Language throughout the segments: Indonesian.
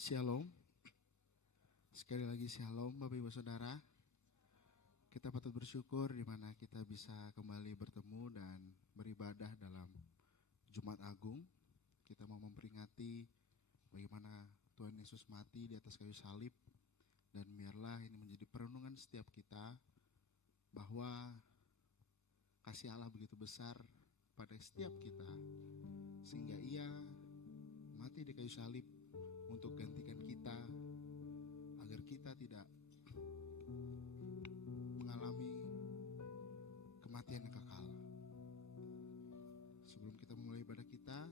Shalom. Sekali lagi shalom Bapak Ibu Saudara. Kita patut bersyukur di mana kita bisa kembali bertemu dan beribadah dalam Jumat Agung. Kita mau memperingati bagaimana Tuhan Yesus mati di atas kayu salib. Dan biarlah ini menjadi perenungan setiap kita bahwa kasih Allah begitu besar pada setiap kita, sehingga Ia mati di kayu salib untuk gantikan kita, agar kita tidak mengalami kematian yang kekal. Sebelum kita mulai ibadah kita,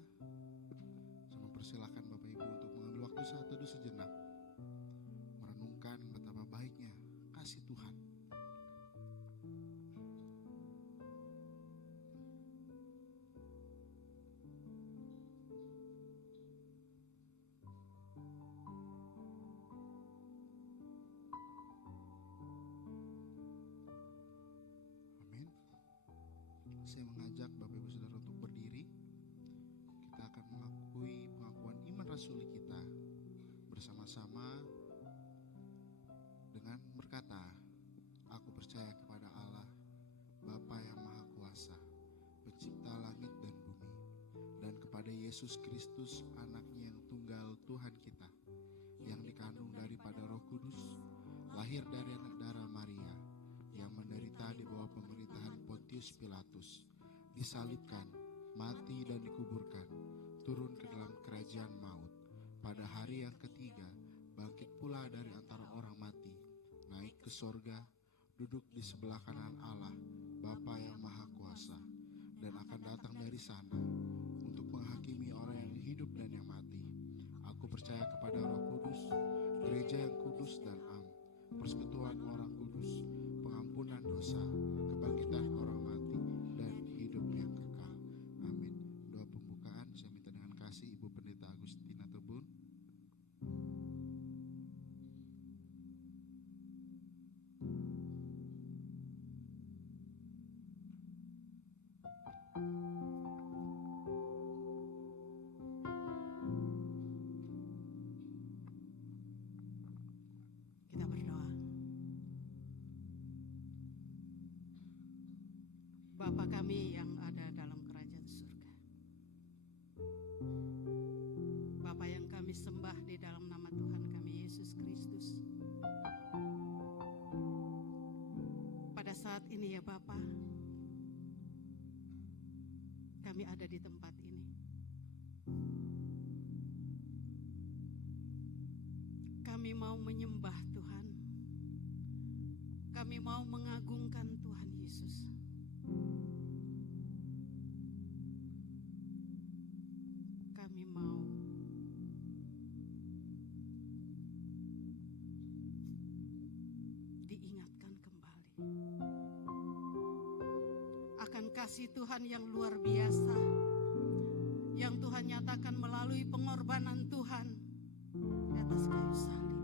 saya mempersilahkan Bapak Ibu untuk mengambil waktu saat teduh sejenak, merenungkan betapa baiknya kasih Tuhan. Saya mengajak Bapak Ibu Saudara untuk berdiri. Kita akan mengakui pengakuan iman rasuli kita bersama-sama dengan berkata, "Aku percaya kepada Allah, Bapa yang Maha Kuasa, Pencipta langit dan bumi, dan kepada Yesus Kristus, Anaknya yang tunggal Tuhan kita, yang dikandung daripada Roh Kudus, lahir dari anak darah Maria, yang menderita di bawah pemerintahan Pontius Pilatus, disalibkan, mati dan dikuburkan, turun ke dalam kerajaan maut, pada hari yang ketiga bangkit pula dari antara orang mati, naik ke sorga, duduk di sebelah kanan Allah, Bapa yang Maha Kuasa, dan akan datang dari sana untuk menghakimi orang yang hidup dan yang mati. Aku percaya kepada Roh Kudus, gereja yang kudus dan am, persekutuan orang kudus, pengampunan dosa, kebangkitan orang mati, dan hidup yang kekal. Amin. Doa pembukaan saya minta dengan kasih Ibu Pendeta Agustina Tebun. Kita berdoa. Bapa kami yang ada dalam kerajaan surga, Bapa yang kami sembah di dalam nama Tuhan kami Yesus Kristus. Pada saat ini ya Bapa, kami ada di tempat ini. Kami mau menyembah Tuhan. Kami mau mengagungkan Tuhan Yesus. Kami mau diingatkan kembali akan kasih Tuhan yang luar biasa, yang Tuhan nyatakan melalui pengorbanan Tuhan di atas kayu salib.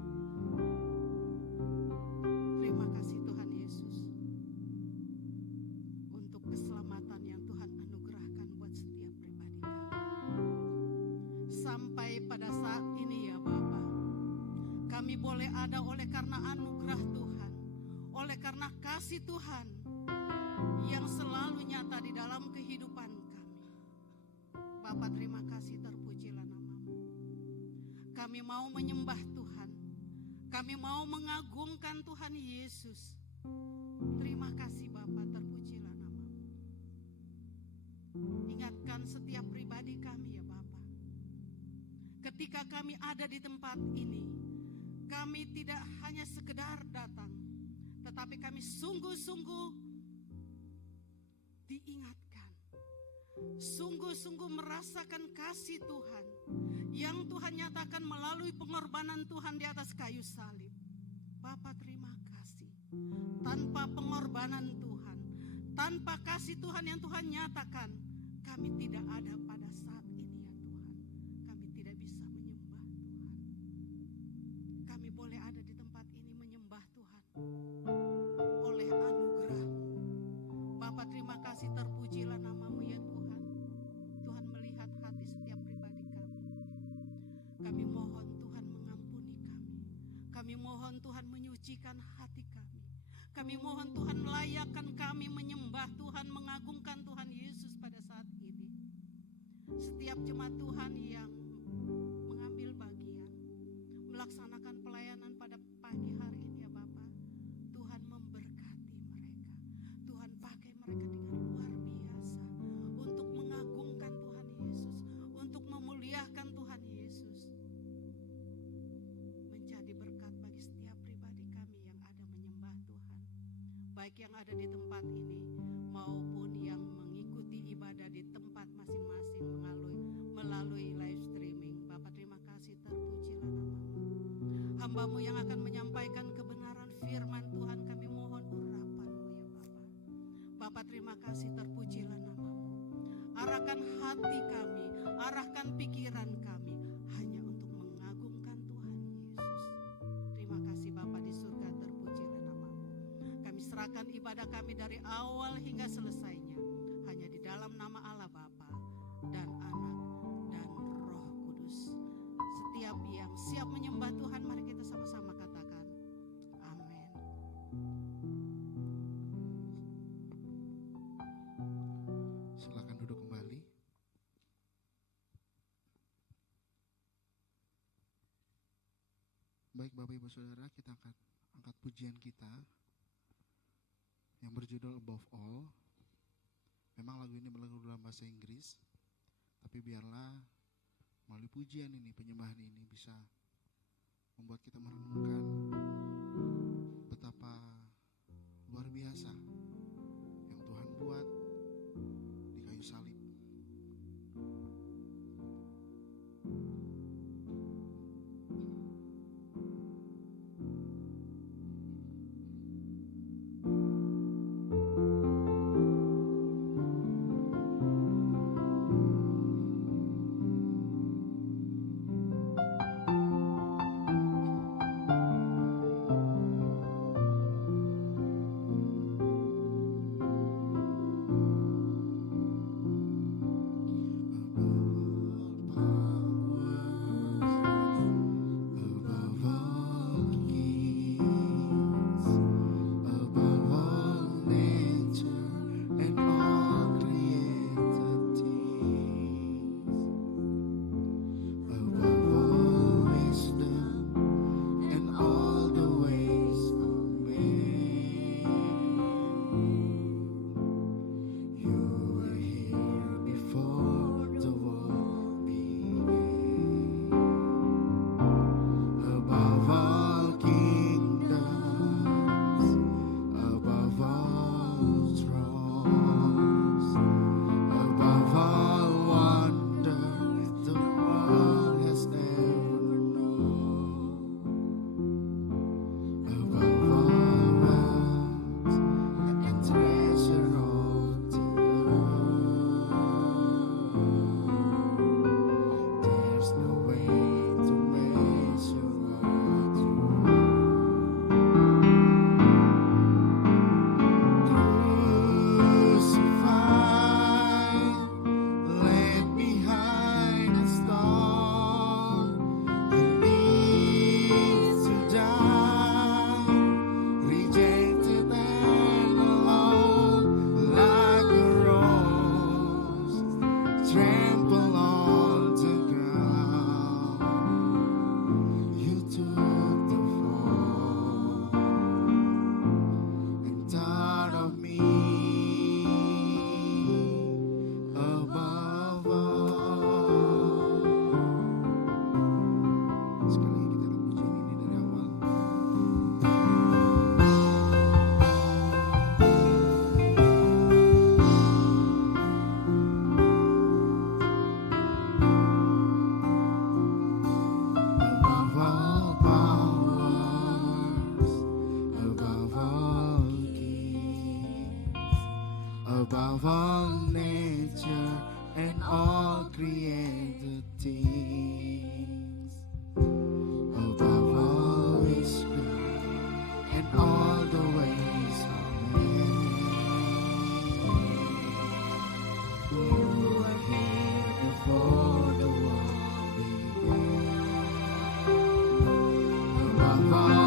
Terima kasih Tuhan Yesus untuk keselamatan yang Tuhan anugerahkan buat setiap pribadi kami. Sampai pada saat ini ya Bapa, kami boleh ada oleh karena anugerah Tuhan, oleh karena kasih Tuhan yang selalu nyata di dalam kehidupan kami. Bapa, terima kasih, terpujilah nama-Mu. Kami mau menyembah Tuhan. Kami mau mengagungkan Tuhan Yesus. Terima kasih Bapa, terpujilah nama-Mu. Ingatkan setiap pribadi kami ya Bapa. Ketika kami ada di tempat ini, kami tidak hanya sekedar datang, tetapi kami sungguh-sungguh diingatkan, sungguh-sungguh merasakan kasih Tuhan yang Tuhan nyatakan melalui pengorbanan Tuhan di atas kayu salib. Bapa, terima kasih. Tanpa pengorbanan Tuhan, tanpa kasih Tuhan yang Tuhan nyatakan, kami tidak ada pada saat ini ya Tuhan. Kami tidak bisa menyembah Tuhan. Kami boleh ada di tempat ini menyembah Tuhan oleh anugerah-Mu. Bapa, terima kasih, terpujilah nama-Mu ya Tuhan. Tuhan melihat hati setiap pribadi kami. Kami mohon Tuhan mengampuni Kami mohon Tuhan menyucikan hati kami. Kami mohon Tuhan melayakkan kami menyembah Tuhan, mengagungkan Tuhan Yesus pada saat ini. Setiap jemaat Tuhan yang mengambil bagian, melaksanakan pelayanan pada pagi hari ini ya Bapa, Tuhan memberkati mereka. Tuhan pakai mereka dengan luar biasa untuk mengagungkan Tuhan Yesus, untuk memuliakan Tuhan Yesus. Menjadi berkat bagi setiap pribadi kami yang ada menyembah Tuhan, baik yang ada di tempat ini maupun yang mengikuti ibadah di tempat masing-masing melalui live streaming. Bapa terima kasih, terpujilah nama-Mu. Hamba-Mu yang akan menyampaikan kebenaran firman Tuhan, kami mohon urapan-Mu ya Bapa. Bapa terima kasih, terpujilah nama-Mu. Arahkan hati kami, arahkan pikiran kami hanya untuk mengagungkan Tuhan Yesus. Terima kasih Bapa di surga, terpujilah nama-Mu. Kami serahkan ibadah kami dari awal hingga selesainya hanya di dalam nama Allah Bapa dan Anak dan Roh Kudus. Setiap yang siap menyembah Tuhan, mari kita sama-sama katakan amin. Silakan duduk kembali. Baik Bapak Ibu Saudara, kita akan angkat pujian kita yang berjudul Above All. Memang lagu ini berlagu dalam bahasa Inggris, tapi biarlah melalui pujian ini, penyembahan ini bisa membuat kita merenungkan betapa luar biasa yang Tuhan buat di kayu salib. Above all nature and all created things, above all wisdom and all the ways of man, you were here before the world began. Above all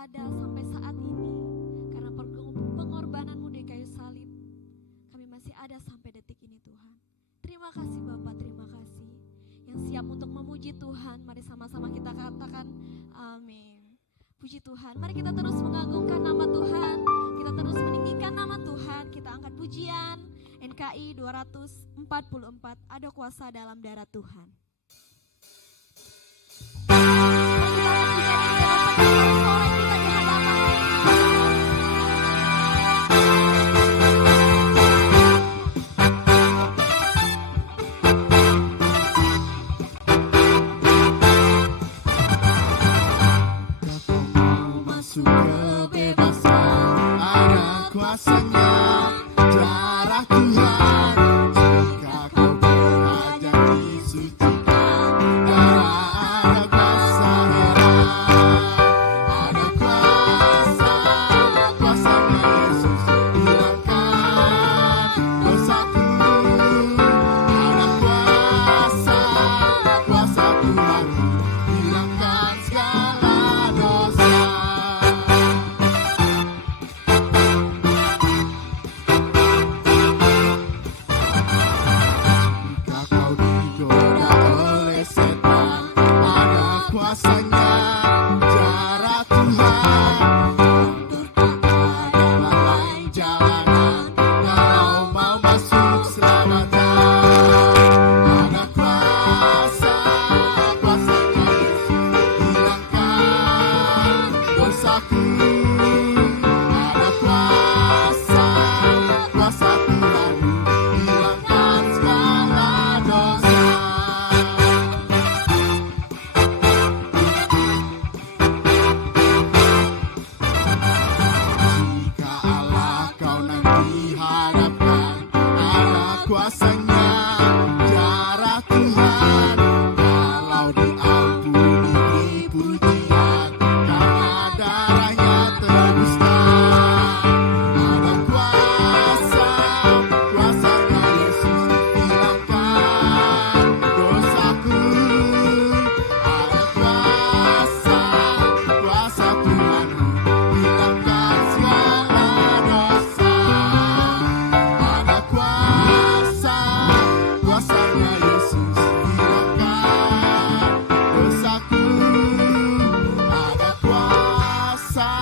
ada sampai saat ini. Karena pengorbananmu di kayu salib, kami masih ada sampai detik ini Tuhan. Terima kasih Bapa, terima kasih. Yang siap untuk memuji Tuhan, mari sama-sama kita katakan amin. Puji Tuhan, mari kita terus mengagungkan nama Tuhan, kita terus meninggikan nama Tuhan. Kita angkat pujian NKI 244, ada kuasa dalam darah Tuhan. Kebebasan ada kuasanya, darah Tuhan. Jika kau beranjak disucikan, darah ada kuasa heran. Ada kuasa, kuasanya Yesus hilangkan dosaku. Ada kuasa, kuasa Tuhan hilangkan segala dosa. Kuasanya darah Tuhan untuk ada lain jalanan. Kalau mau masuk selamatan, ada kuasa, kuasanya Yesus hilangkan dosaku. Ada kuasa, kuasa Tuhan hilangkan segala dosa. Kuasanya darah Tuhan, kalau diampuni pujian, karena darahnya tebuskan. Ada kuasa, kuasanya Yesus hilangkan dosaku. Ada kuasa, kuasa Tuhan hilangkan segala dosa. Ada kuasa, kuasanya Yesus hilangkan dosaku. Ada kuasa,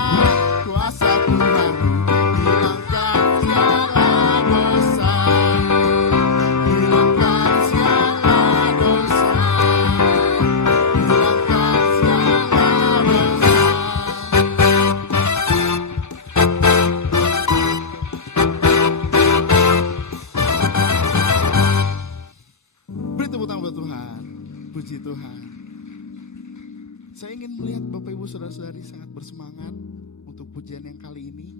kuasa Tuhan hilangkan segala dosa. Hilangkan segala dosa. Hilangkan segala dosa. Beri tepuk tangan buat Tuhan. Puji Tuhan. Saya ingin melihat Bapak Ibu Saudara-saudari sangat bersemangat untuk pujian yang kali ini.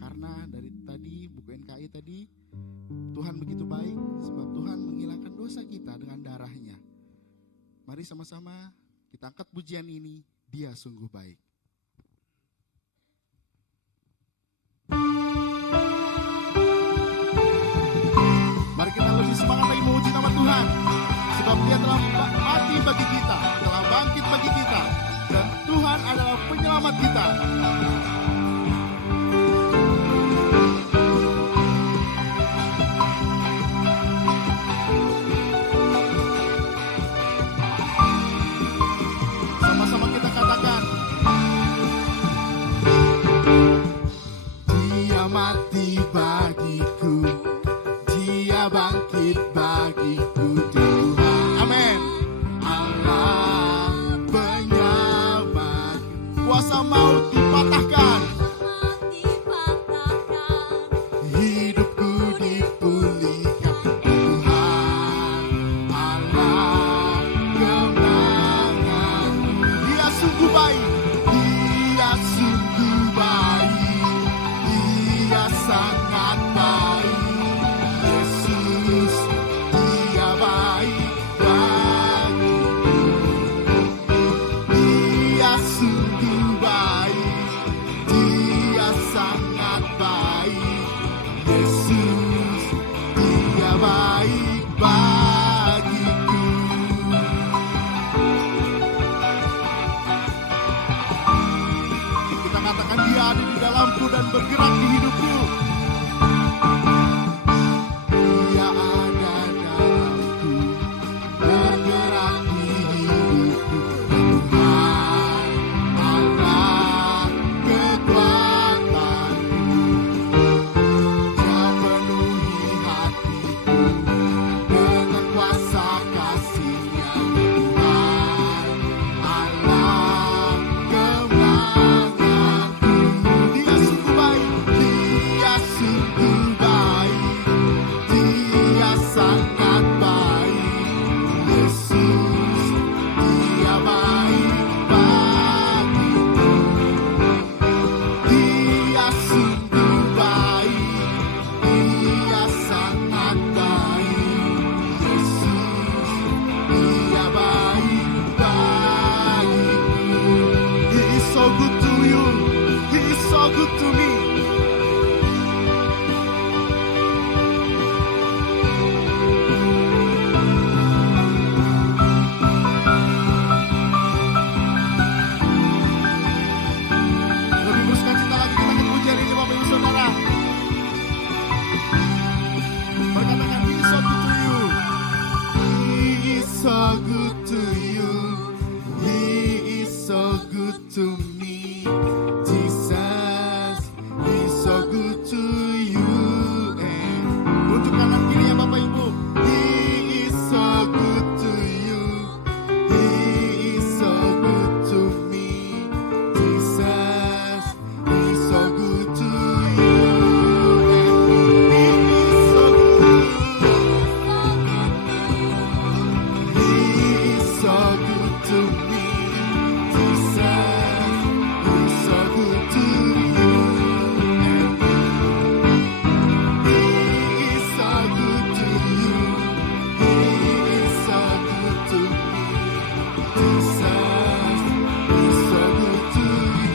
Karena dari tadi buku NKI tadi, Tuhan begitu baik sebab Tuhan menghilangkan dosa kita dengan darahnya. Mari sama-sama kita angkat pujian ini. Dia sungguh baik. Mari kita lebih semangat lagi memuji nama Tuhan. Sebab Dia telah mati bagi kita, telah bangkit bagi kita, dan Tuhan adalah penyelamat kita. Sama-sama kita katakan, Dia mati bagiku, Dia bangkit bagiku, Tuhan. Amin. Allah penyelamat, kuasa maut dipatahkan, hidupku dipulihkan, Tuhan. Allah kemenangan. Dia sungguh baik, Dia sungguh baik, Dia sangat baik. Yesus, Dia baik bagiku. Dia sungguh baik, mampu dan bergerak di hidupku. Dia ada dalamku, bergerak di hidupku. Tuhan Allah kekuatanku, Dia penuhi hatiku dengan kuasa kasih-Nya. Tuhan Allah kemenanganku. Dia sungguh baik, Dia sungguh baik, Dia sangat baik. Yesus, Dia baik bagiku. Dia sungguh baik, Dia sangat baik. Yesus, Dia baik bagiku. He is so good to you. He is so good to me. Lebih bersukacita lagi kita akan pujian ini Bapak Ibu Saudara. Berkatakan He is so good to you. He is so good to you. He is so good to me. Jesus, He is so good to you. Tunjuk kanan kiri ya Bapak Ibu. He is so good to you. He is so good to me. Jesus, He is so good to you. He is so good. He is so good to me. Jesus, He is so good to you. He is so good to you. He is so good to me. Jesus, He is so good to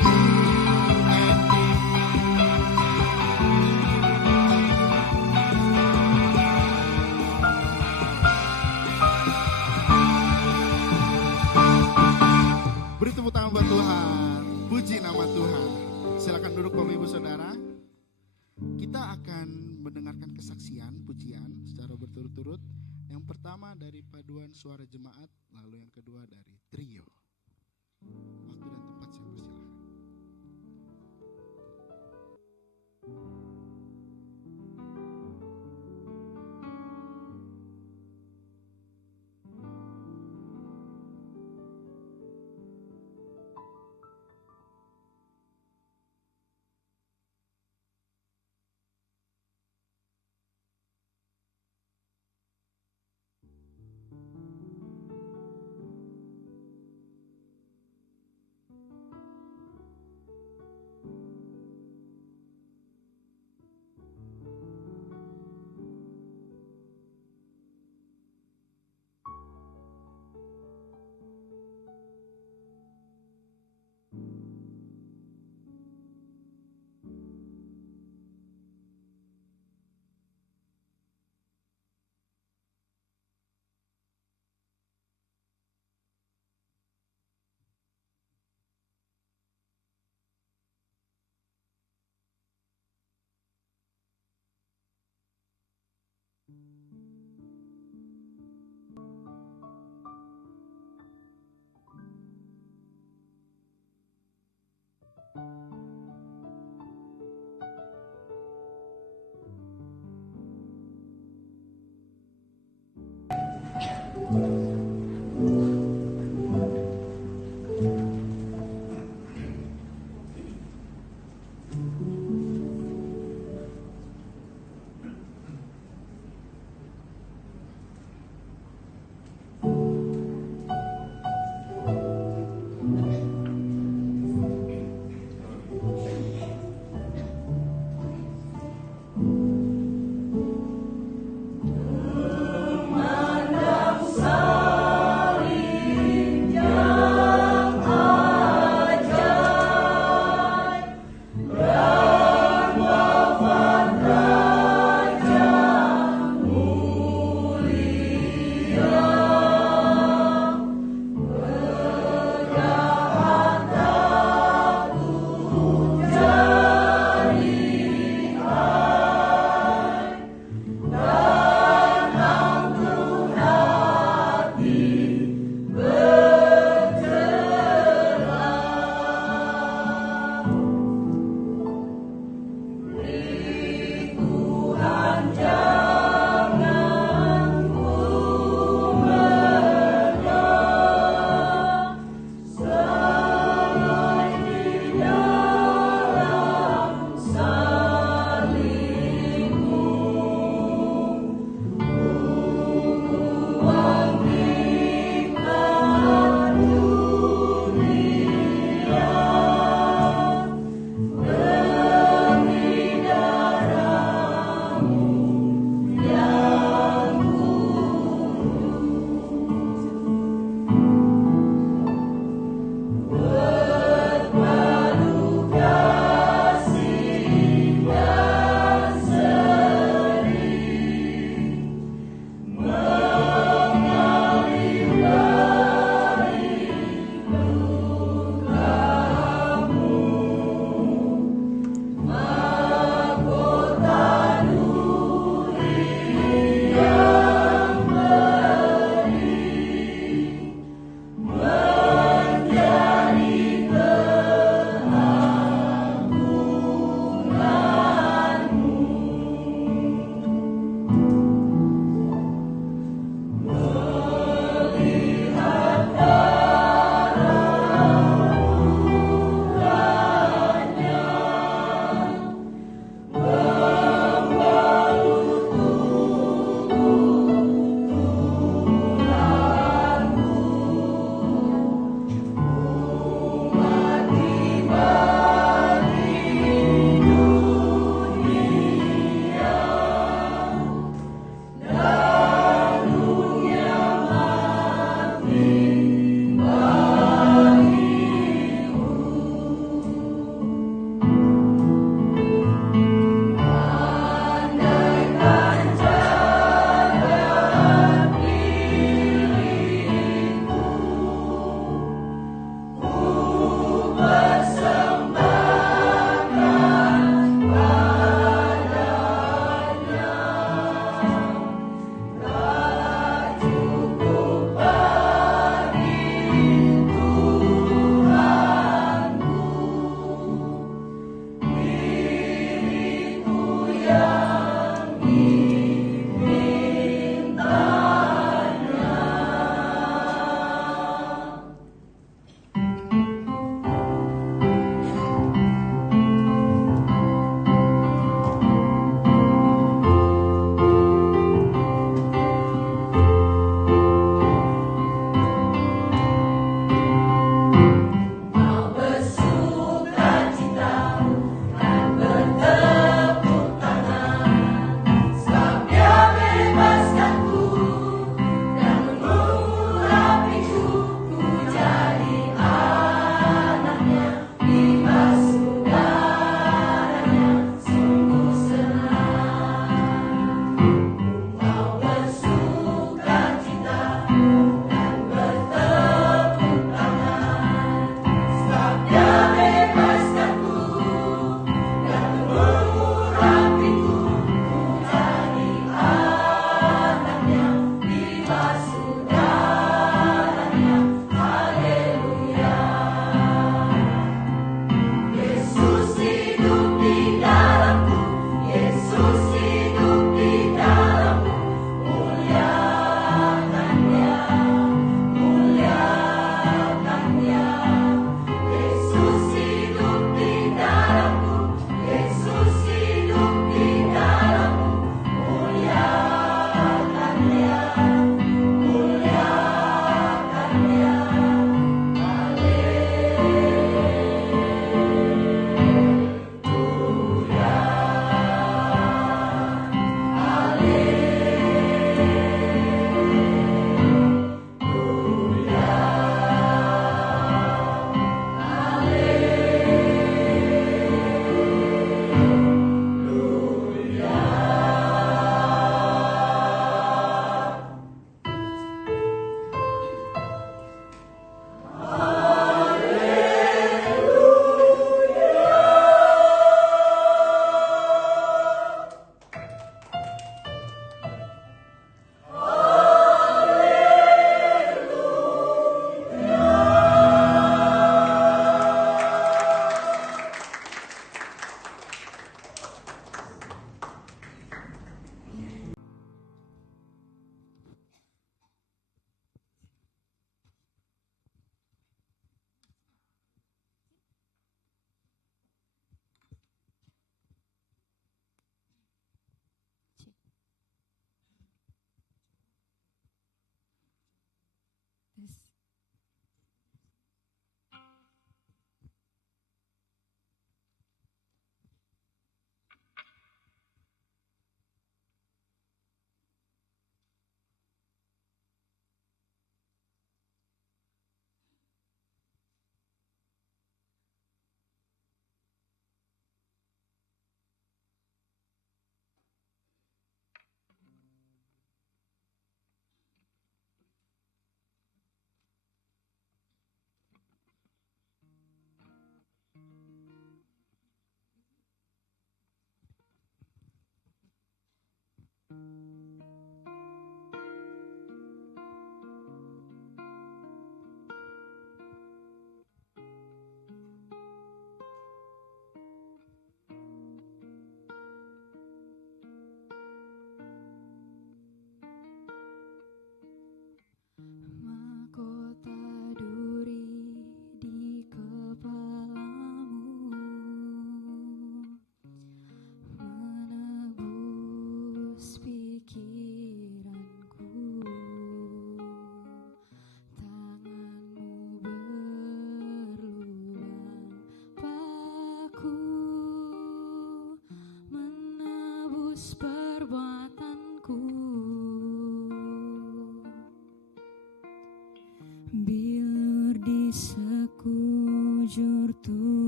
you and me. Beri tepuk tangan buat Tuhan. Puji nama Tuhan. Silakan duduk Bapak Ibu Saudara. Kita akan mendengarkan kesaksian pujian secara berturut-turut. Yang pertama dari paduan suara jemaat, lalu yang kedua dari trio. Waktu dan tempat saya persilahkan.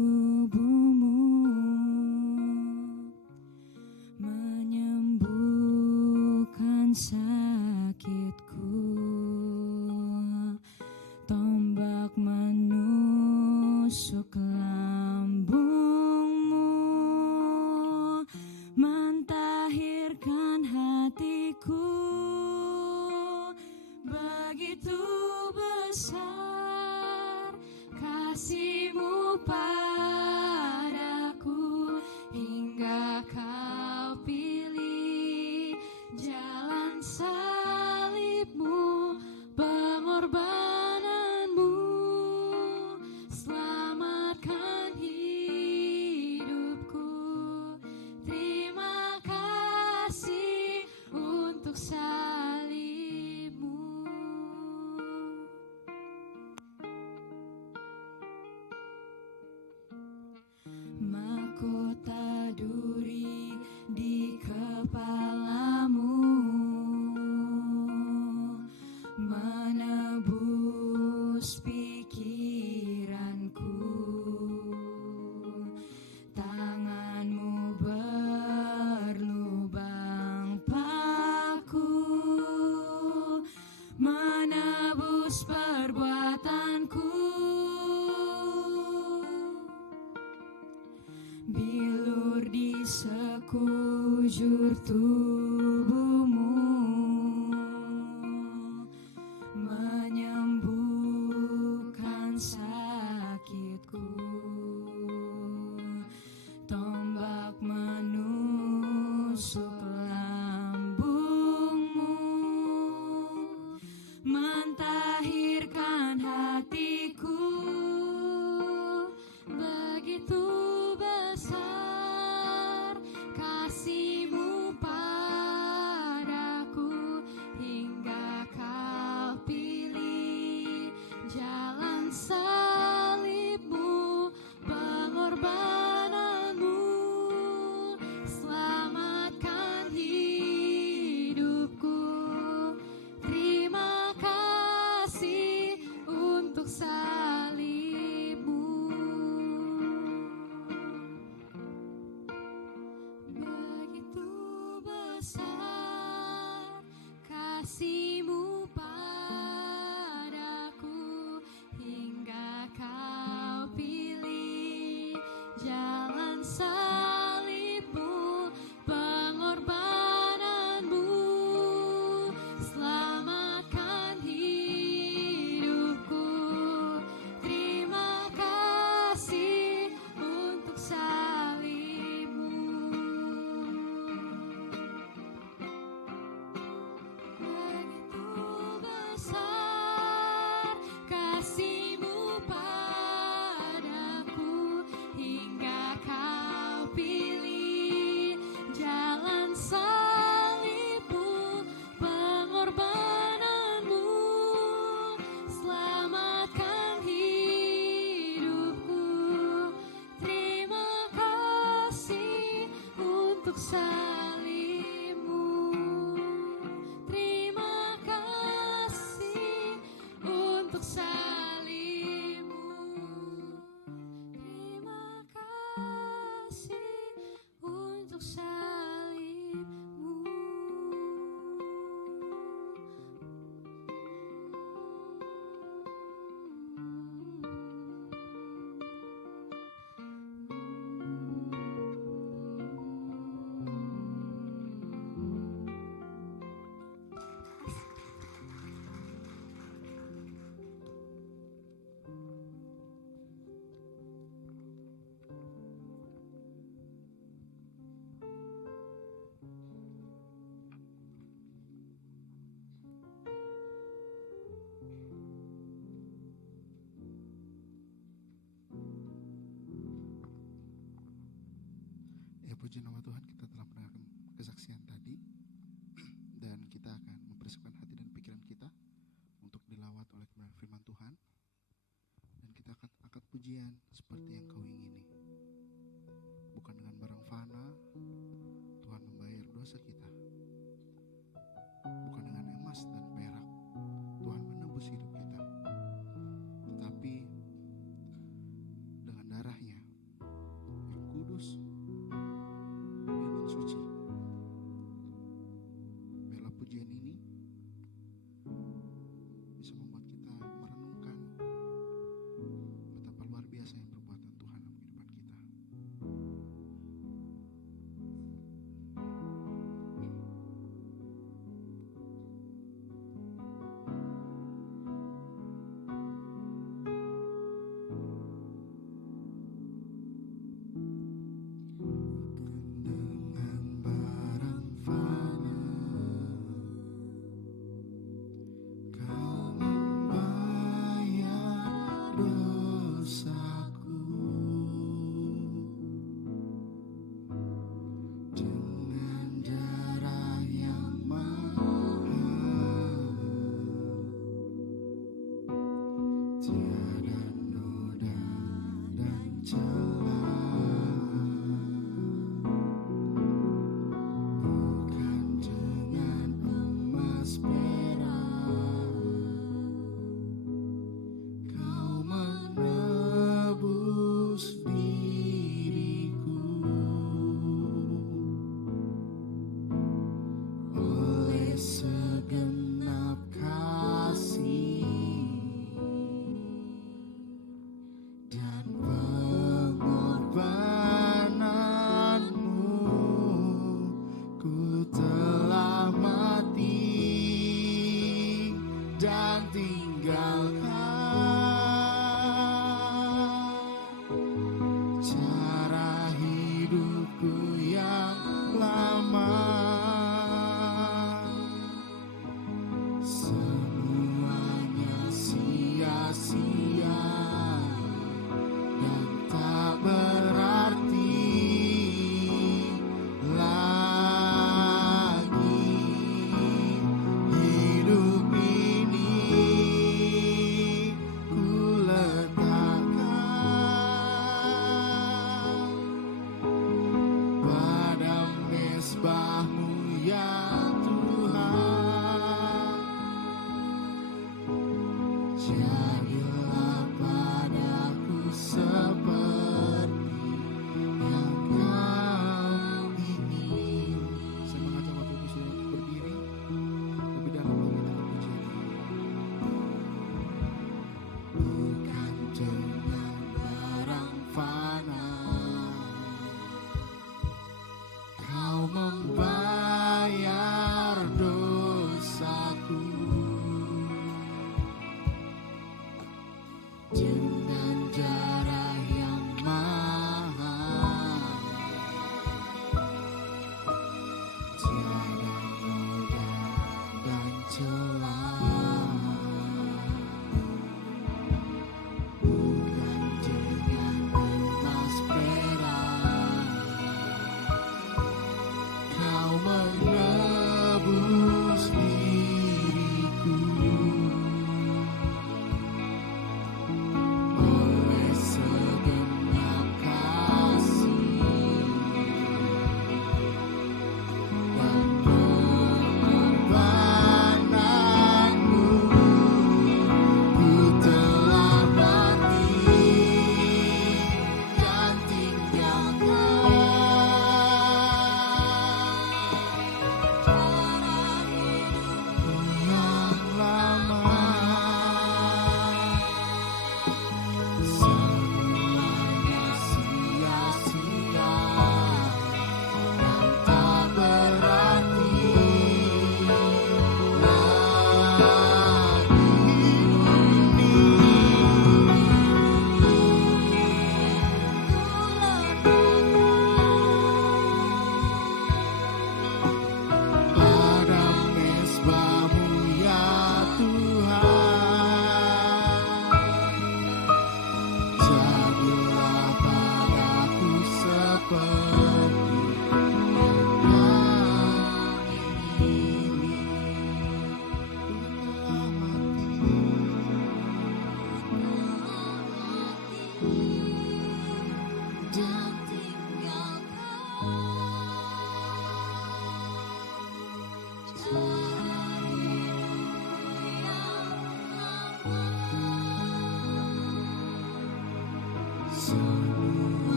tubuhmu, menyembuhkan sakitku. Tombak menusuk lambungmu, mentahirkan hatiku. Begitu besar kasih-Mu padaku, hingga Kau pilih jalan salib-Mu, pengorbanan-Mu, selamatkan hidupku. Terima kasih untuk salib-Mu. Mahkota duri di kepalamu, menebus pikiranku. Tangan-Mu berlubang paku, menebus perbuatanku. Bilur di sekujur tubuh-Mu, menyembuhkan sakitku. Tombak menusuk lambungmu, mentahirkan hatiku. Begitu besar kasih-Mu padaku, hingga Kau pilih jalan salib-Mu, pengorbanan-Mu, selamatkan hidupku. Terima kasih untuk salib-Mu. Begitu besar kasih-Mu padaku, hingga Kau pilih jalan salib-Mu, pengorbanan-Mu, selamatkan hidupku. Terima kasih untuk salib-Mu. Begitu besar kasih-Mu padaku, hingga Kau pilih jalan salib-Mu, pengorbanan-Mu, selamatkan hidupku. Terima kasih untuk salib-Mu. Terima kasih untuk salib-Mu. Terima kasih untuk salib-Mu. Ya, puji nama Tuhan, kita telah mendengarkan kesaksian tadi, dan kita akan mempersiapkan hati dan pikiran kita untuk dilawat oleh kebenaran firman Tuhan, dan kita akan angkat pujian seperti yang Kau ingini. Bukan dengan barang fana Tuhan membayar dosa kita, bukan dengan emas dan perak Tuhan menebus hidup kita, tetapi dengan darah-Nya,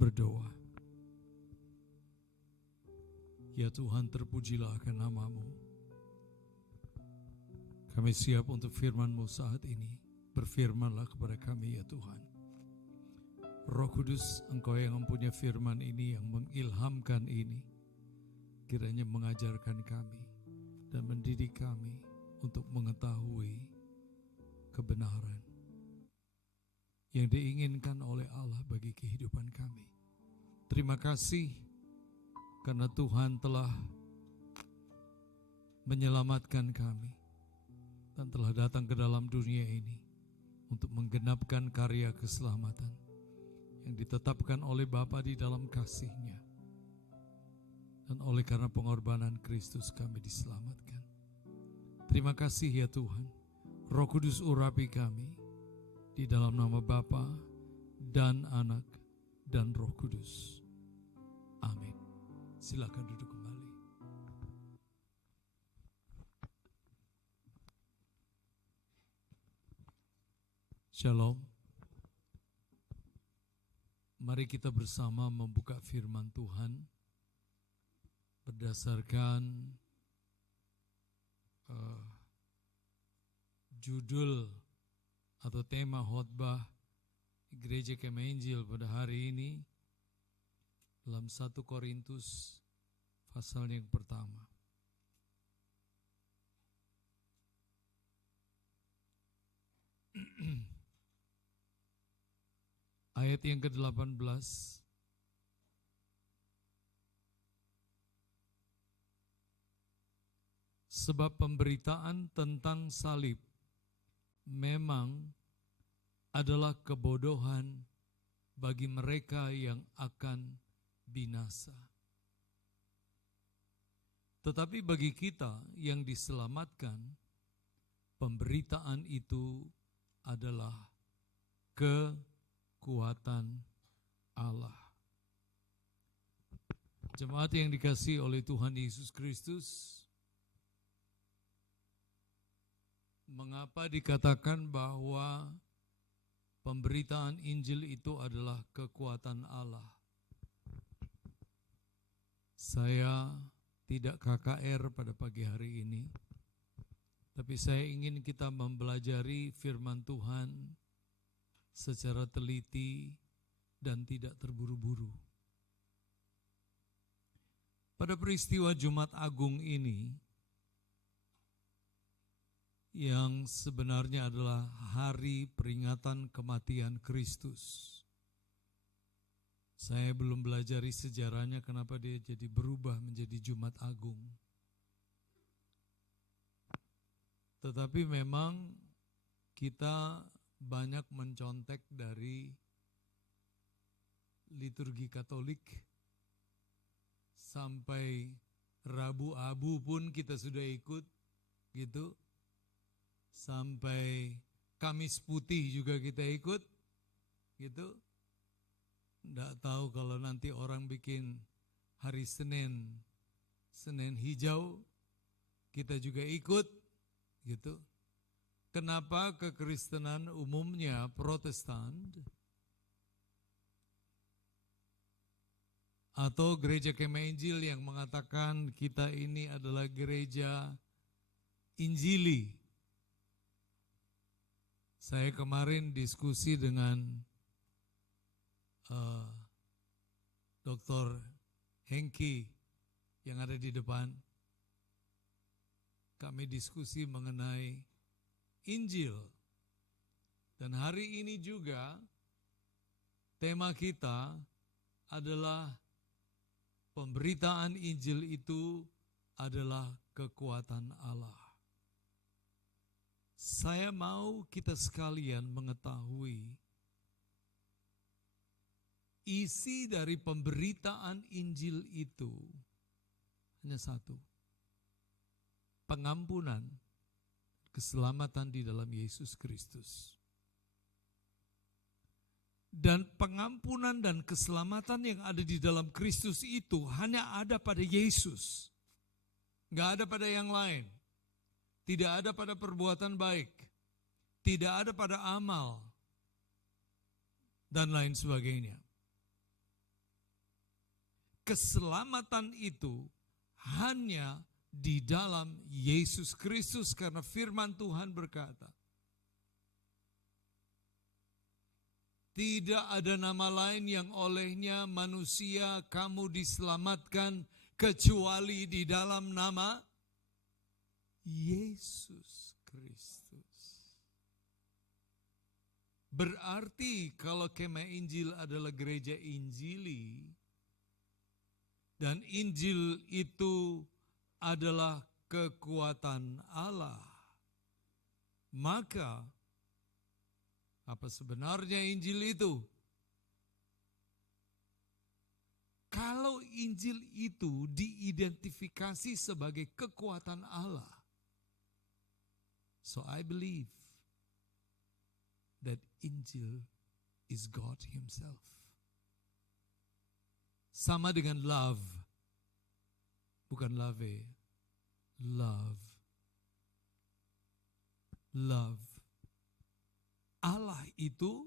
berdoa. Ya Tuhan, terpujilah akan nama-Mu. Kami siap untuk firman-Mu saat ini. Berfirmanlah kepada kami ya Tuhan. Roh Kudus, Engkau yang mempunyai firman ini, yang mengilhamkan ini, kiranya mengajarkan kami dan mendidik kami untuk mengetahui kebenaran yang diinginkan oleh Allah bagi kehidupan kami. Terima kasih karena Tuhan telah menyelamatkan kami dan telah datang ke dalam dunia ini untuk menggenapkan karya keselamatan yang ditetapkan oleh Bapa di dalam kasih-Nya. Dan oleh karena pengorbanan Kristus kami diselamatkan. Terima kasih ya Tuhan. Roh Kudus urapi kami di dalam nama Bapa dan Anak dan Roh Kudus. Amin. Silakan duduk kembali. Shalom. Mari kita bersama membuka firman Tuhan berdasarkan judul atau tema khotbah Gereja Kemah Injil pada hari ini dalam 1 Korintus pasal yang pertama. Ayat yang ke-18. Sebab pemberitaan tentang salib memang adalah kebodohan bagi mereka yang akan binasa. Tetapi bagi kita yang diselamatkan, pemberitaan itu adalah kekuatan Allah. Jemaat yang dikasihi oleh Tuhan Yesus Kristus, mengapa dikatakan bahwa pemberitaan Injil itu adalah kekuatan Allah? Saya tidak KKR pada pagi hari ini, tapi saya ingin kita mempelajari firman Tuhan secara teliti dan tidak terburu-buru. Pada peristiwa Jumat Agung ini, yang sebenarnya adalah hari peringatan kematian Kristus. Saya belum belajari sejarahnya kenapa dia jadi berubah menjadi Jumat Agung. Tetapi memang kita banyak mencontek dari liturgi Katolik, sampai Rabu Abu pun kita sudah ikut gitu. Sampai Kamis Putih juga kita ikut gitu. Nggak tahu kalau nanti orang bikin hari Senin hijau, kita juga ikut gitu. Kenapa kekristenan umumnya Protestan atau Gereja Kemah Injil yang mengatakan kita ini adalah gereja Injili? Saya kemarin diskusi dengan Dr. Hengki yang ada di depan. Kami diskusi mengenai Injil. Dan hari ini juga tema kita adalah pemberitaan Injil itu adalah kekuatan Allah. Saya mau kita sekalian mengetahui isi dari pemberitaan Injil itu hanya satu. Pengampunan, keselamatan di dalam Yesus Kristus. Dan pengampunan dan keselamatan yang ada di dalam Kristus itu hanya ada pada Yesus. Nggak ada pada yang lain. Tidak ada pada perbuatan baik, tidak ada pada amal, dan lain sebagainya. keselamatan itu hanya di dalam Yesus Kristus, karena firman Tuhan berkata, tidak ada nama lain yang olehnya manusia kamu diselamatkan kecuali di dalam nama Yesus Kristus. Berarti kalau Kemah Injil adalah gereja Injili, dan Injil itu adalah kekuatan Allah, maka apa sebenarnya Injil itu? Kalau Injil itu diidentifikasi sebagai kekuatan Allah, so I believe that Injil is God Himself. Sama dengan love, bukan love, love. Allah itu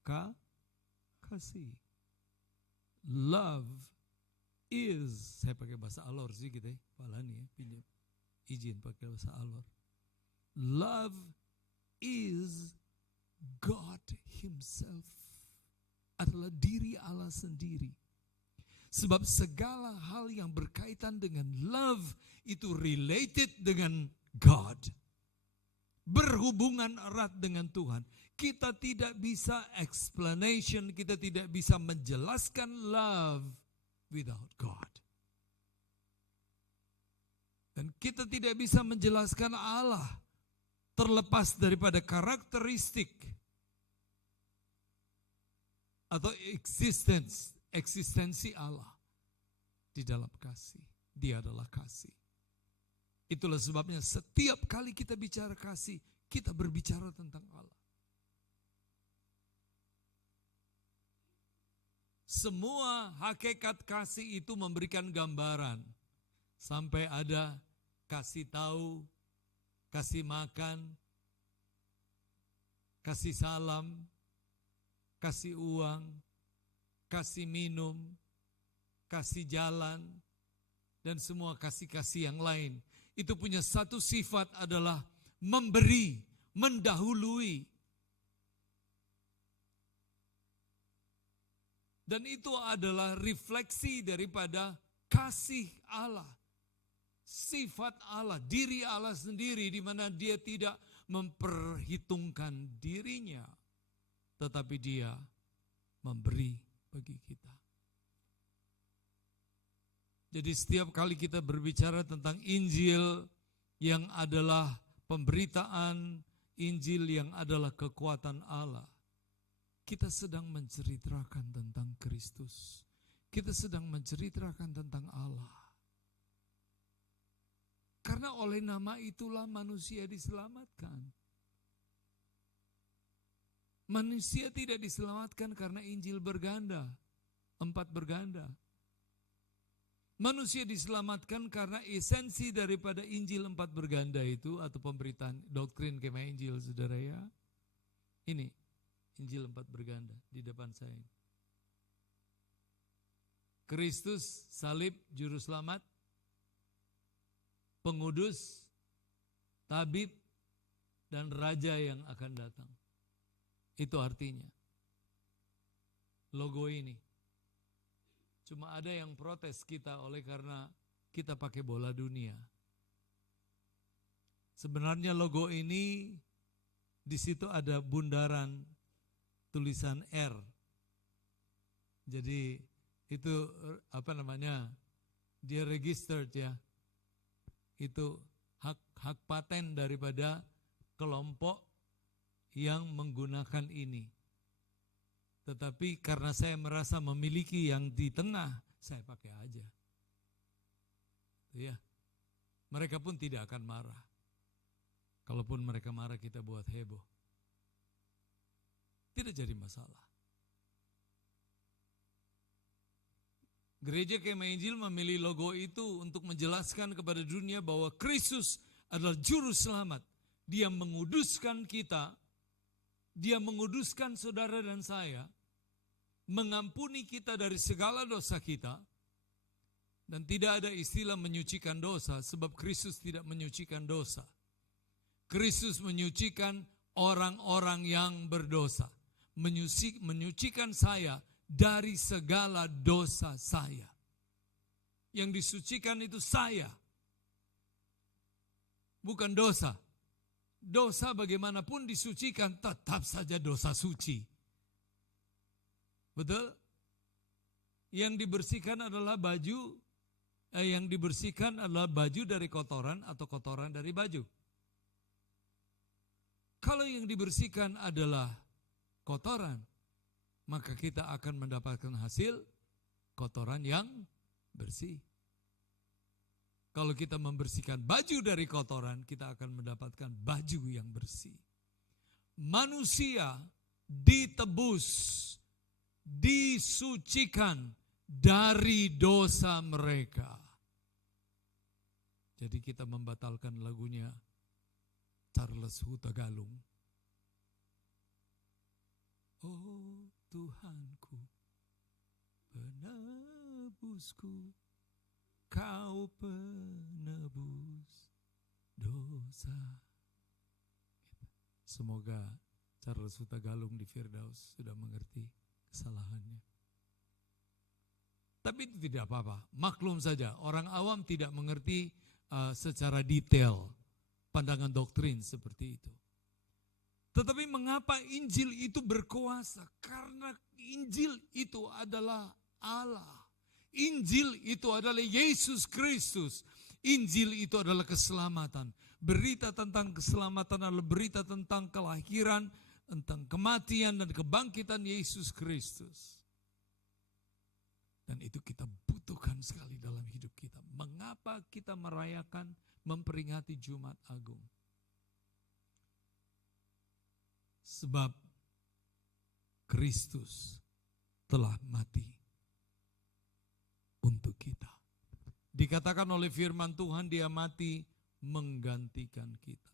kasih. Love is, saya pakai bahasa Alor sih kita, Palani ya, pinjam izin pakai bahasa Alor. Love is God Himself, adalah diri Allah sendiri. Sebab segala hal yang berkaitan dengan love itu related dengan God. Berhubungan erat dengan Tuhan. Kita tidak bisa explanation, kita tidak bisa menjelaskan love without God. Dan kita tidak bisa menjelaskan Allah terlepas daripada karakteristik atau eksistensi Allah di dalam kasih. Dia adalah kasih. Itulah sebabnya setiap kali kita bicara kasih, kita berbicara tentang Allah. Semua hakikat kasih itu memberikan gambaran. Sampai ada kasih tahu, kasih makan, kasih salam, kasih uang, kasih minum, kasih jalan, dan semua kasih-kasih yang lain. Itu punya satu sifat adalah memberi, mendahului. Dan itu adalah refleksi daripada kasih Allah. Sifat Allah, diri Allah sendiri, di mana Dia tidak memperhitungkan dirinya, tetapi Dia memberi bagi kita. Jadi setiap kali kita berbicara tentang Injil yang adalah pemberitaan, Injil yang adalah kekuatan Allah, kita sedang menceritakan tentang Kristus. Kita sedang menceritakan tentang Allah. Karena oleh nama itulah manusia diselamatkan. Manusia tidak diselamatkan karena Injil berganda, 4 berganda. Manusia diselamatkan karena esensi daripada Injil 4 berganda itu, atau pemberitaan doktrin Kemah Injil, saudara ya. Ini Injil 4 berganda di depan saya. Kristus, salib, juru selamat, pengudus, tabib, dan raja yang akan datang. Itu artinya. Logo ini. Cuma ada yang protes kita oleh karena kita pakai bola dunia. Sebenarnya logo ini di situ ada bundaran tulisan R. Jadi itu dia registered ya. Itu hak paten daripada kelompok yang menggunakan ini. Tetapi karena saya merasa memiliki yang di tengah, saya pakai aja. Ya. Mereka pun tidak akan marah. Kalaupun mereka marah, kita buat heboh. Tidak jadi masalah. Gereja Kemah Injil memilih logo itu untuk menjelaskan kepada dunia bahwa Kristus adalah juru selamat. Dia menguduskan kita, Dia menguduskan saudara dan saya, mengampuni kita dari segala dosa kita. Dan tidak ada istilah menyucikan dosa, sebab Kristus tidak menyucikan dosa. Kristus menyucikan orang-orang yang berdosa. Menyucikan saya dari segala dosa saya. Yang disucikan itu saya, bukan dosa. Dosa bagaimanapun disucikan, tetap saja dosa suci. Betul? Yang dibersihkan adalah baju, yang dibersihkan adalah baju dari kotoran atau kotoran dari baju. Kalau yang dibersihkan adalah kotoran, maka kita akan mendapatkan hasil kotoran yang bersih. Kalau kita membersihkan baju dari kotoran, kita akan mendapatkan baju yang bersih. Manusia ditebus, disucikan dari dosa mereka. Jadi kita membatalkan lagunya Charles Hutagalung. Oh Tuhanku, penebusku, Kau penebus dosa. Semoga Charles Hutagalung di Firdaus sudah mengerti kesalahannya. Tapi itu tidak apa-apa, maklum saja. Orang awam tidak mengerti secara detail pandangan doktrin seperti itu. Tetapi mengapa Injil itu berkuasa? Karena Injil itu adalah Allah. Injil itu adalah Yesus Kristus. Injil itu adalah keselamatan. Berita tentang keselamatan adalah berita tentang kelahiran, tentang kematian dan kebangkitan Yesus Kristus. Dan itu kita butuhkan sekali dalam hidup kita. Mengapa kita merayakan, memperingati Jumat Agung? Sebab Kristus telah mati untuk kita. Dikatakan oleh firman Tuhan, dia mati menggantikan kita.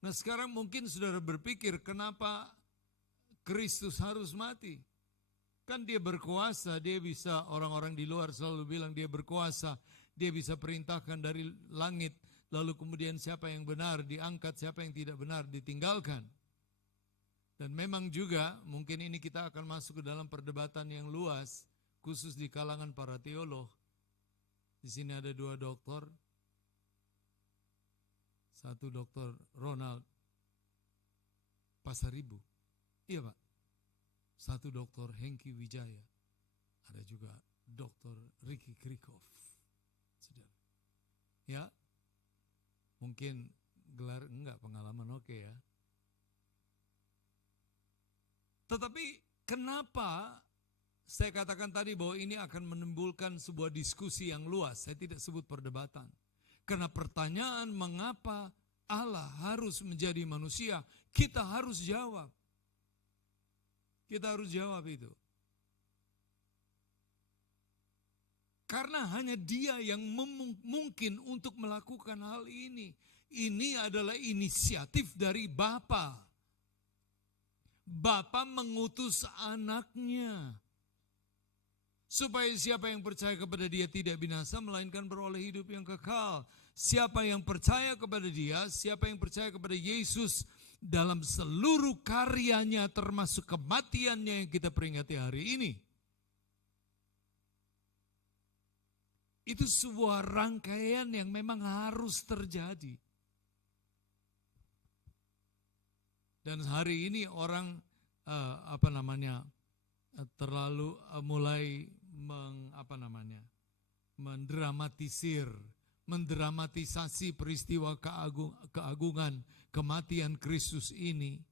Nah sekarang mungkin saudara berpikir, kenapa Kristus harus mati? Kan dia berkuasa, dia bisa, orang-orang di luar selalu bilang dia berkuasa, dia bisa perintahkan dari langit, lalu kemudian siapa yang benar diangkat, siapa yang tidak benar ditinggalkan. Dan memang juga mungkin ini kita akan masuk ke dalam perdebatan yang luas, khusus di kalangan para teolog. Di sini ada dua doktor, satu dokter Ronald Pasaribu, iya Pak. Satu dokter Hengki Wijaya, ada juga dokter Ricky Krikov. Ya, mungkin gelar enggak, pengalaman oke ya. Tetapi kenapa saya katakan tadi bahwa ini akan menimbulkan sebuah diskusi yang luas, saya tidak sebut perdebatan. Karena pertanyaan mengapa Allah harus menjadi manusia, kita harus jawab. Kita harus jawab itu. Karena hanya dia yang mungkin untuk melakukan hal ini. Ini adalah inisiatif dari Bapa. Bapa mengutus anaknya. Supaya siapa yang percaya kepada dia tidak binasa, melainkan beroleh hidup yang kekal. Siapa yang percaya kepada dia, siapa yang percaya kepada Yesus, dalam seluruh karyanya termasuk kematiannya yang kita peringati hari ini. Itu sebuah rangkaian yang memang harus terjadi. Dan hari ini orang terlalu mulai mendramatisasi peristiwa keagungan kematian Kristus ini.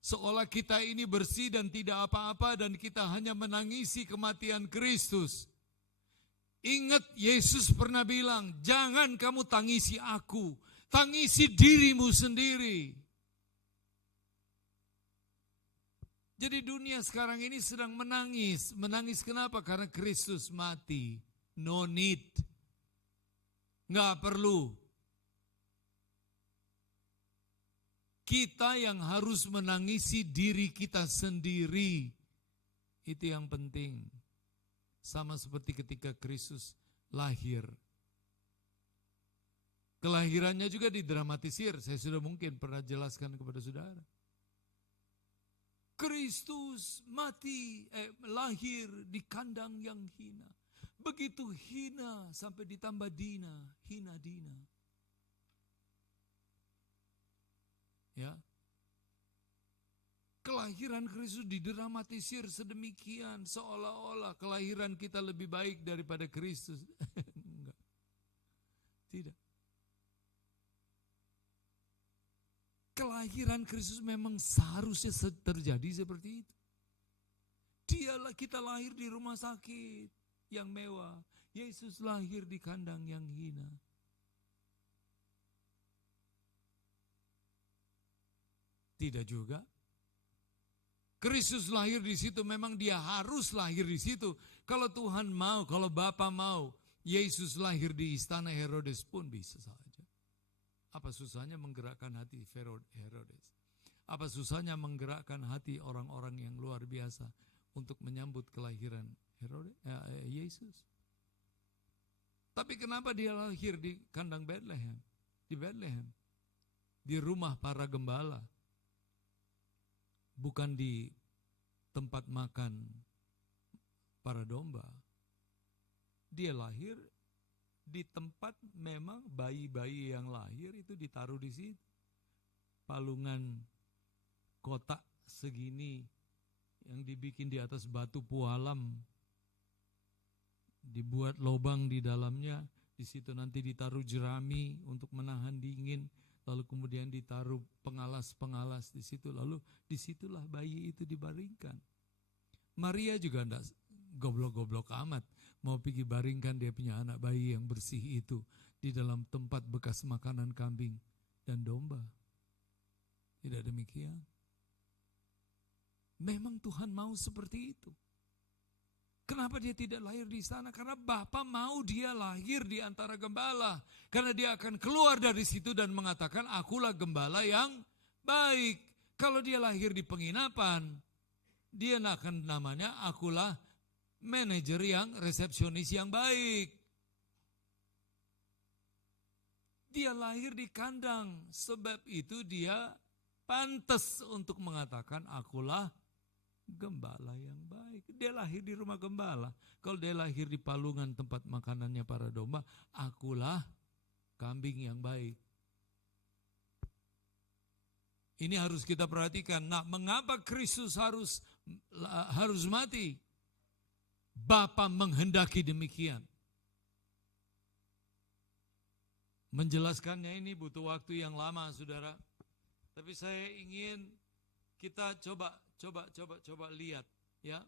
Seolah kita ini bersih dan tidak apa-apa dan kita hanya menangisi kematian Kristus. Ingat Yesus pernah bilang, jangan kamu tangisi aku, tangisi dirimu sendiri. Jadi dunia sekarang ini sedang menangis. Menangis kenapa? Karena Kristus mati. No need. Nggak perlu. Kita yang harus menangisi diri kita sendiri. Itu yang penting. Sama seperti ketika Kristus lahir. Kelahirannya juga didramatisir. Saya sudah mungkin pernah jelaskan kepada saudara. Kristus lahir di kandang yang hina. Begitu hina sampai ditambah hina dina. Ya. Kelahiran Kristus didramatisir sedemikian seolah-olah kelahiran kita lebih baik daripada Kristus. Enggak. Tidak. Kelahiran Kristus memang seharusnya terjadi seperti itu. Kita lahir di rumah sakit yang mewah. Yesus lahir di kandang yang hina. Tidak juga. Kristus lahir di situ, memang dia harus lahir di situ. Kalau Tuhan mau, kalau Bapa mau, Yesus lahir di istana Herodes pun bisa saja. Apa susahnya menggerakkan hati Herodes? Apa susahnya menggerakkan hati orang-orang yang luar biasa untuk menyambut kelahiran Yesus? Tapi kenapa dia lahir di kandang Bethlehem? Di Bethlehem. Di rumah para gembala. Bukan di tempat makan para domba. Dia lahir di tempat memang bayi-bayi yang lahir itu ditaruh di situ. Palungan kotak segini yang dibikin di atas batu pualam. Dibuat lubang di dalamnya, di situ nanti ditaruh jerami untuk menahan dingin. Lalu kemudian ditaruh pengalas-pengalas di situ. Lalu disitulah bayi itu dibaringkan. Maria juga enggak goblok-goblok amat. Mau pergi baringkan dia punya anak bayi yang bersih itu di dalam tempat bekas makanan kambing dan domba. Tidak demikian. Memang Tuhan mau seperti itu. Kenapa dia tidak lahir di sana? Karena Bapa mau dia lahir di antara gembala. Karena dia akan keluar dari situ dan mengatakan, akulah gembala yang baik. Kalau dia lahir di penginapan, dia akan namanya akulah manajer yang resepsionis yang baik. Dia lahir di kandang, sebab itu dia pantas untuk mengatakan akulah gembala yang baik. Dia lahir di rumah gembala. Kalau dia lahir di palungan tempat makanannya para domba, akulah kambing yang baik. Ini harus kita perhatikan. Nah, mengapa Kristus harus mati? Bapa menghendaki demikian. Menjelaskannya ini butuh waktu yang lama, saudara. Tapi saya ingin kita coba lihat, ya.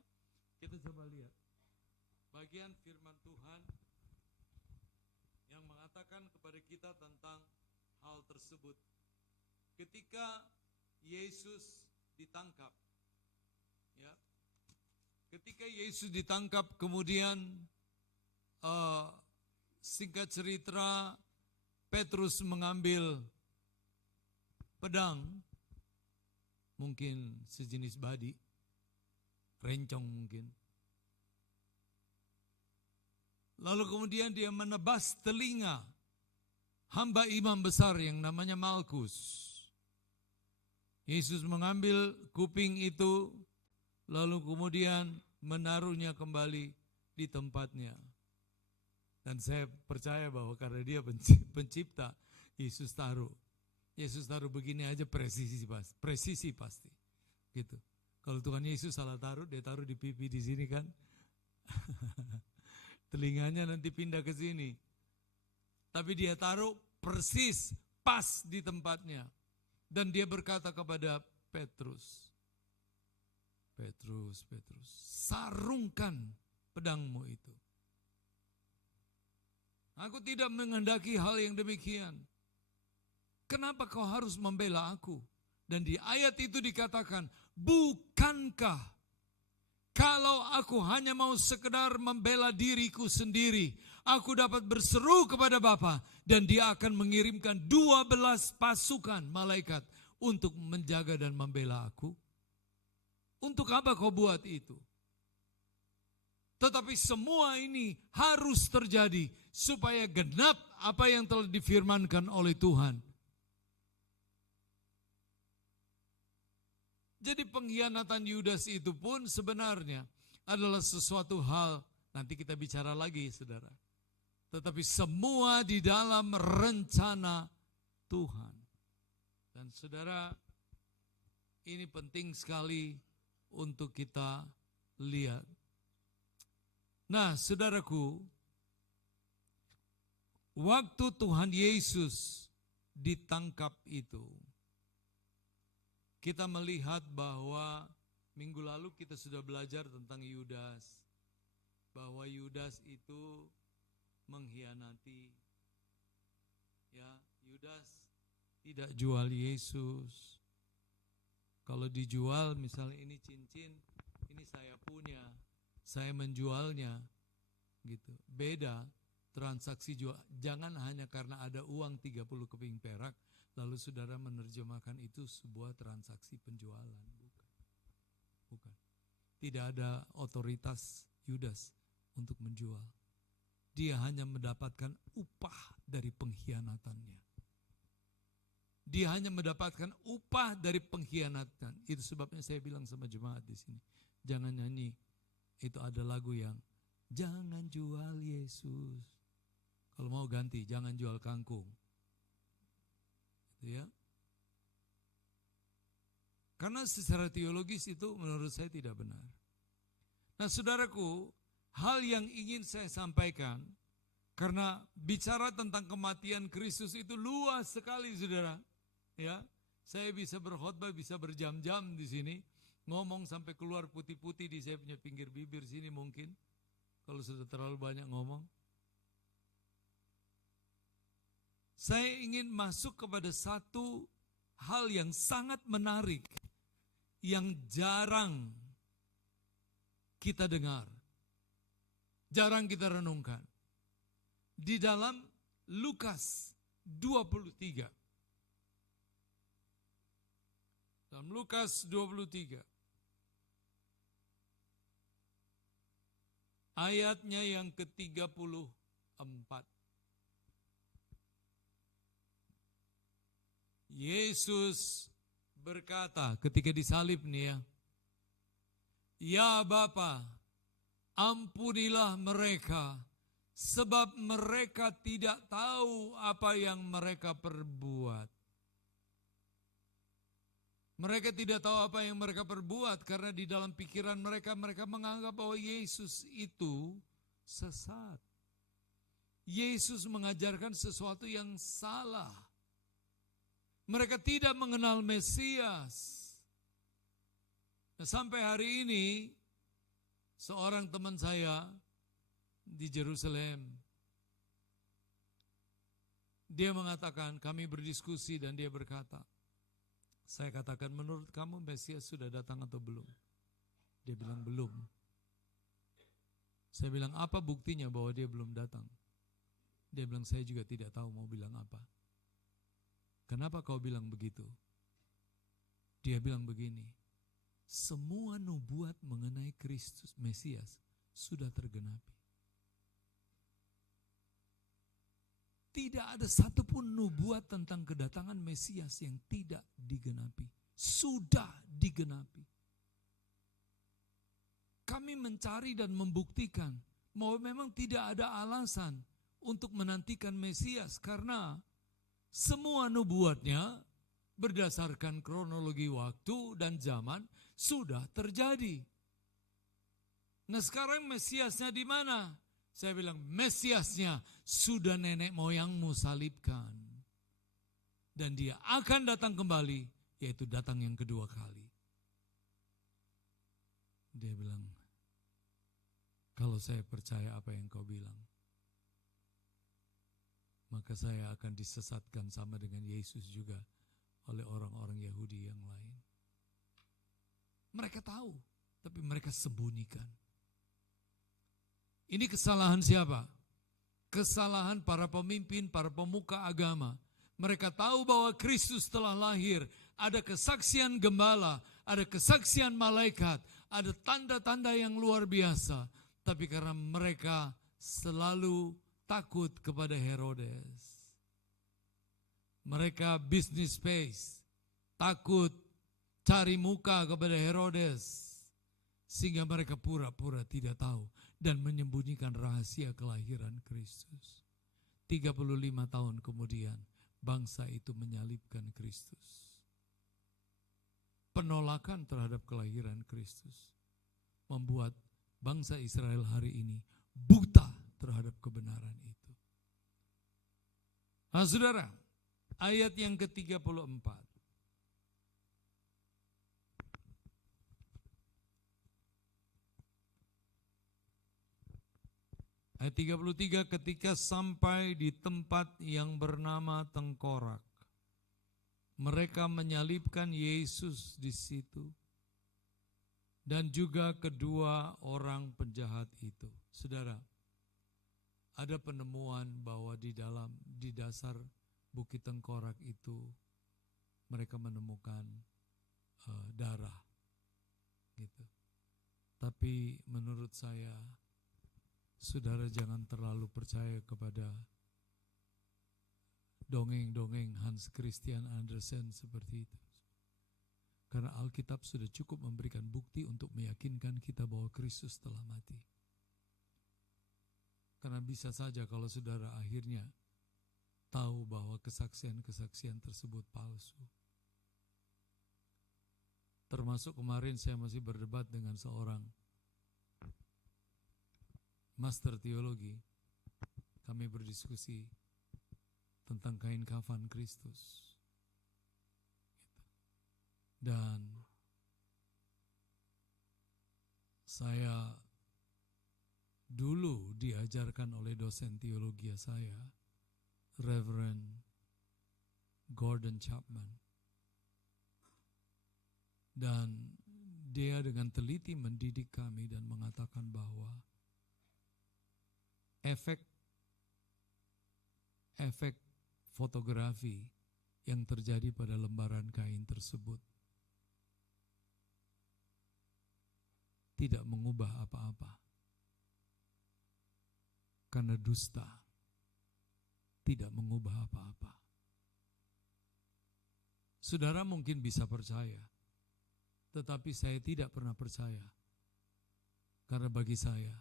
Kita coba lihat bagian firman Tuhan yang mengatakan kepada kita tentang hal tersebut. Ketika Yesus ditangkap, ya. Ketika Yesus ditangkap, kemudian singkat cerita, Petrus mengambil pedang, mungkin sejenis badi, rencong mungkin. Lalu kemudian dia menebas telinga hamba imam besar yang namanya Malkus. Yesus mengambil kuping itu, lalu kemudian menaruhnya kembali di tempatnya. Dan saya percaya bahwa karena dia pencipta, Yesus taruh begini aja presisi pasti. Gitu. Kalau Tuhan Yesus salah taruh, dia taruh di pipi di sini kan. Telinganya nanti pindah ke sini. Tapi dia taruh persis pas di tempatnya. Dan dia berkata kepada Petrus, sarungkan pedangmu itu. Aku tidak menghendaki hal yang demikian. Kenapa kau harus membela aku? Dan di ayat itu dikatakan, bukankah kalau aku hanya mau sekedar membela diriku sendiri, aku dapat berseru kepada Bapa dan dia akan mengirimkan 12 pasukan malaikat untuk menjaga dan membela aku? Untuk apa kau buat itu? Tetapi semua ini harus terjadi supaya genap apa yang telah difirmankan oleh Tuhan. Jadi pengkhianatan Yudas itu pun sebenarnya adalah sesuatu hal, nanti kita bicara lagi saudara. Tetapi semua di dalam rencana Tuhan. Dan saudara, ini penting sekali untuk kita lihat. Nah, saudaraku, waktu Tuhan Yesus ditangkap itu, kita melihat bahwa minggu lalu kita sudah belajar tentang Yudas. Bahwa Yudas itu mengkhianati. Ya, Yudas tidak jual Yesus. Kalau dijual misalnya ini cincin, ini saya punya, saya menjualnya. Gitu. Beda transaksi jual. Jangan hanya karena ada uang 30 keping perak, lalu saudara menerjemahkan itu sebuah transaksi penjualan. Bukan. Tidak ada otoritas Yudas untuk menjual. Dia hanya mendapatkan upah dari pengkhianatannya. Dia hanya mendapatkan upah dari pengkhianatan. Itu sebabnya saya bilang sama jemaat di sini, jangan nyanyi. Itu ada lagu yang jangan jual Yesus. Kalau mau ganti, jangan jual kangkung. Ya. Karena secara teologis itu menurut saya tidak benar. Nah, saudaraku, hal yang ingin saya sampaikan, karena bicara tentang kematian Kristus itu luas sekali, saudara. Ya, saya bisa berkhotbah, bisa berjam-jam di sini, ngomong sampai keluar putih-putih di saya punya pinggir bibir sini mungkin, kalau sudah terlalu banyak ngomong. Saya ingin masuk kepada satu hal yang sangat menarik, yang jarang kita dengar, jarang kita renungkan. Di dalam Lukas 23. Dalam Lukas 23. Ayatnya yang ke-34. Yesus berkata ketika disalib nih ya, ya Bapa, ampunilah mereka, sebab mereka tidak tahu apa yang mereka perbuat. Mereka tidak tahu apa yang mereka perbuat karena di dalam pikiran mereka menganggap bahwa Yesus itu sesat. Yesus mengajarkan sesuatu yang salah. Mereka tidak mengenal Mesias. Nah, sampai hari ini seorang teman saya di Jerusalem, dia mengatakan, kami berdiskusi dan dia berkata, saya katakan, menurut kamu Mesias sudah datang atau belum? Dia bilang belum. Saya bilang, apa buktinya bahwa dia belum datang? Dia bilang, saya juga tidak tahu mau bilang apa. Kenapa kau bilang begitu? Dia bilang begini, semua nubuat mengenai Kristus Mesias sudah tergenapi. Tidak ada satupun nubuat tentang kedatangan Mesias yang tidak digenapi. Sudah digenapi. Kami mencari dan membuktikan bahwa memang tidak ada alasan untuk menantikan Mesias karena semua nubuatnya berdasarkan kronologi waktu dan zaman sudah terjadi. Nah, sekarang Mesiasnya di mana? Saya bilang, Mesiasnya sudah nenek moyangmu salibkan. Dan dia akan datang kembali, yaitu datang yang kedua kali. Dia bilang, kalau saya percaya apa yang kau bilang, maka saya akan disesatkan sama dengan Yesus juga oleh orang-orang Yahudi yang lain. Mereka tahu, tapi mereka sembunyikan. Ini kesalahan siapa? Kesalahan para pemimpin, para pemuka agama. Mereka tahu bahwa Kristus telah lahir. Ada kesaksian gembala, ada kesaksian malaikat, ada tanda-tanda yang luar biasa. tapi karena mereka selalu takut kepada Herodes. Mereka business space, takut cari muka kepada Herodes, sehingga mereka pura-pura tidak tahu dan menyembunyikan rahasia kelahiran Kristus. 35 tahun kemudian bangsa itu menyalibkan Kristus. Penolakan terhadap kelahiran Kristus membuat bangsa Israel hari ini buta terhadap kebenaran itu. Nah, saudara, ayat yang ke-34. Ayat 33, ketika sampai di tempat yang bernama Tengkorak, mereka menyalibkan Yesus di situ dan juga kedua orang penjahat itu. Saudara, ada penemuan bahwa di dasar Bukit Tengkorak itu mereka menemukan darah, gitu. Tapi menurut saya, saudara jangan terlalu percaya kepada dongeng-dongeng Hans Christian Andersen seperti itu. Karena Alkitab sudah cukup memberikan bukti untuk meyakinkan kita bahwa Kristus telah mati. Karena bisa saja kalau saudara akhirnya tahu bahwa kesaksian-kesaksian tersebut palsu. Termasuk kemarin saya masih berdebat dengan seorang master teologi. Kami berdiskusi tentang kain kafan Kristus. Dan saya dulu diajarkan oleh dosen teologi saya, Reverend Gordon Chapman. Dan dia dengan teliti mendidik kami dan mengatakan bahwa efek fotografi yang terjadi pada lembaran kain tersebut tidak mengubah apa-apa. Karena dusta tidak mengubah apa-apa. Saudara mungkin bisa percaya, tetapi saya tidak pernah percaya. Karena bagi saya,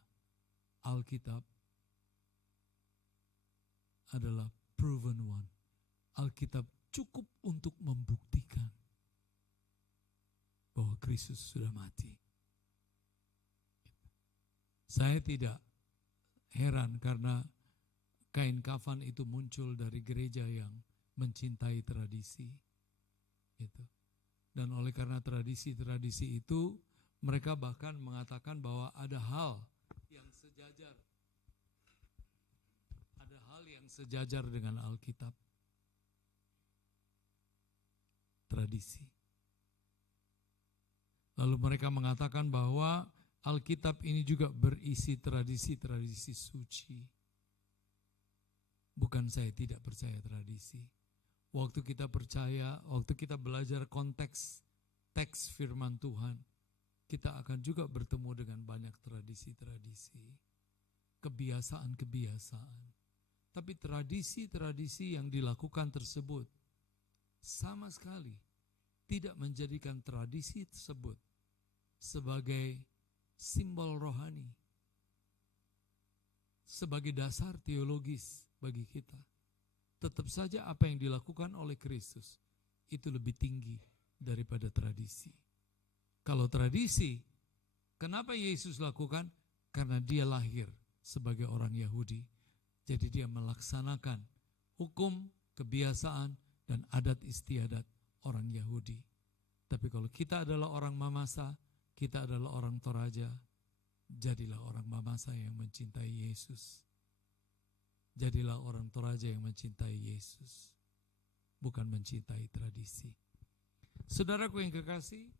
Alkitab adalah proven one. Alkitab cukup untuk membuktikan bahwa Kristus sudah mati. Saya tidak heran karena kain kafan itu muncul dari gereja yang mencintai tradisi. Gitu. Dan oleh karena tradisi-tradisi itu, mereka bahkan mengatakan bahwa ada hal yang sejajar. Ada hal yang sejajar dengan Alkitab. Tradisi. Lalu mereka mengatakan bahwa Alkitab ini juga berisi tradisi-tradisi suci. Bukan saya tidak percaya tradisi. Waktu kita percaya, waktu kita belajar konteks teks firman Tuhan, kita akan juga bertemu dengan banyak tradisi-tradisi, kebiasaan-kebiasaan. Tapi tradisi-tradisi yang dilakukan tersebut sama sekali tidak menjadikan tradisi tersebut sebagai simbol rohani, sebagai dasar teologis bagi kita. Tetap saja apa yang dilakukan oleh Kristus itu lebih tinggi daripada tradisi. Kalau tradisi, kenapa Yesus lakukan? Karena dia lahir sebagai orang Yahudi. Jadi dia melaksanakan hukum, kebiasaan, dan adat istiadat orang Yahudi. Tapi kalau kita adalah orang Mamasa, kita adalah orang Toraja, jadilah orang Mamasa yang mencintai Yesus. Jadilah orang Toraja yang mencintai Yesus, bukan mencintai tradisi. Saudaraku yang kekasih,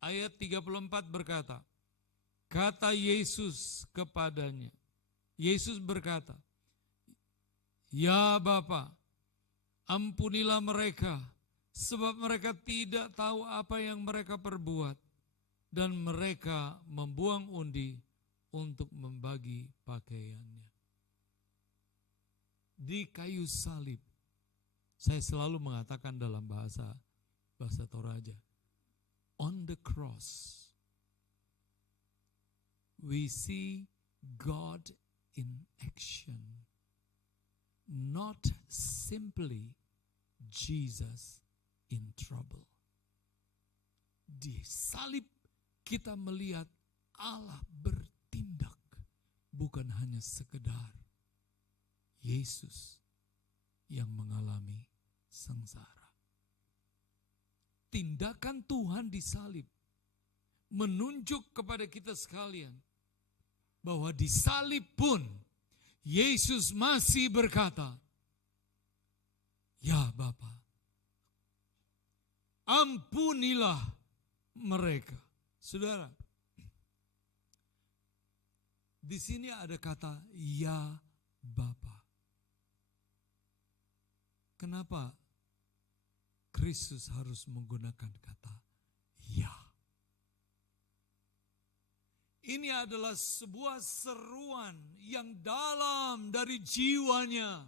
ayat 34 berkata, kata Yesus kepadanya, Yesus berkata, ya Bapa, ampunilah mereka, sebab mereka tidak tahu apa yang mereka perbuat. Dan mereka membuang undi untuk membagi pakaiannya. Di kayu salib, saya selalu mengatakan dalam bahasa Toraja, on the cross, we see God in action, not simply Jesus in trouble. Di salib kita melihat Allah bertindak, bukan hanya sekedar Yesus yang mengalami sengsara. Tindakan Tuhan di salib menunjuk kepada kita sekalian bahwa di salib pun Yesus masih berkata, "Ya Bapa, ampunilah mereka." Saudara, di sini ada kata "Ya Bapa". Kenapa Kristus harus menggunakan kata "ya"? Ini adalah sebuah seruan yang dalam dari jiwanya.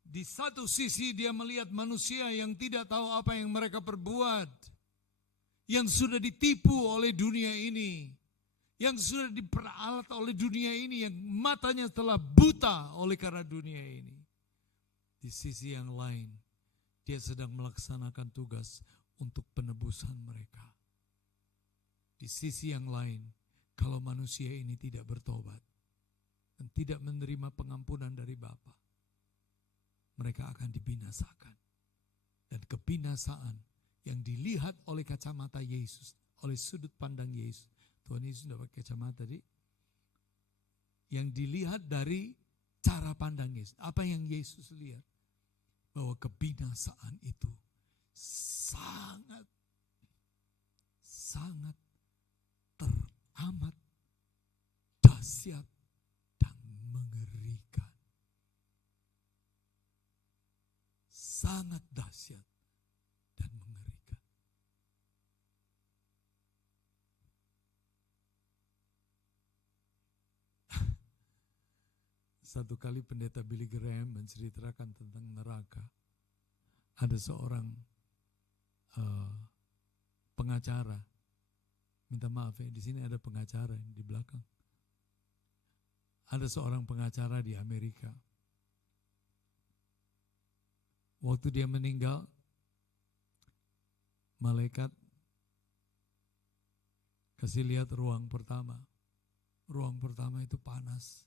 Di satu sisi dia melihat manusia yang tidak tahu apa yang mereka perbuat, yang sudah ditipu oleh dunia ini, yang sudah diperalat oleh dunia ini, yang matanya telah buta oleh karena dunia ini. Di sisi yang lain, dia sedang melaksanakan tugas untuk penebusan mereka. Di sisi yang lain, kalau manusia ini tidak bertobat dan tidak menerima pengampunan dari Bapa, mereka akan dibinasakan. Dan kebinasaan yang dilihat oleh kacamata Yesus, oleh sudut pandang Yesus. Tuhan Yesus sudah pakai kacamata tadi. Yang dilihat dari cara pandang Yesus. Apa yang Yesus lihat? Bahwa kebinasaan itu sangat teramat dahsyat dan mengerikan. Sangat dahsyat dan mengerikan. Satu kali pendeta Billy Graham menceritakan tentang neraka. Ada seorang pengacara. Minta maaf ya, di sini ada pengacara di belakang. Ada seorang pengacara di Amerika. Waktu dia meninggal, malaikat kasih lihat ruang pertama. Ruang pertama itu panas.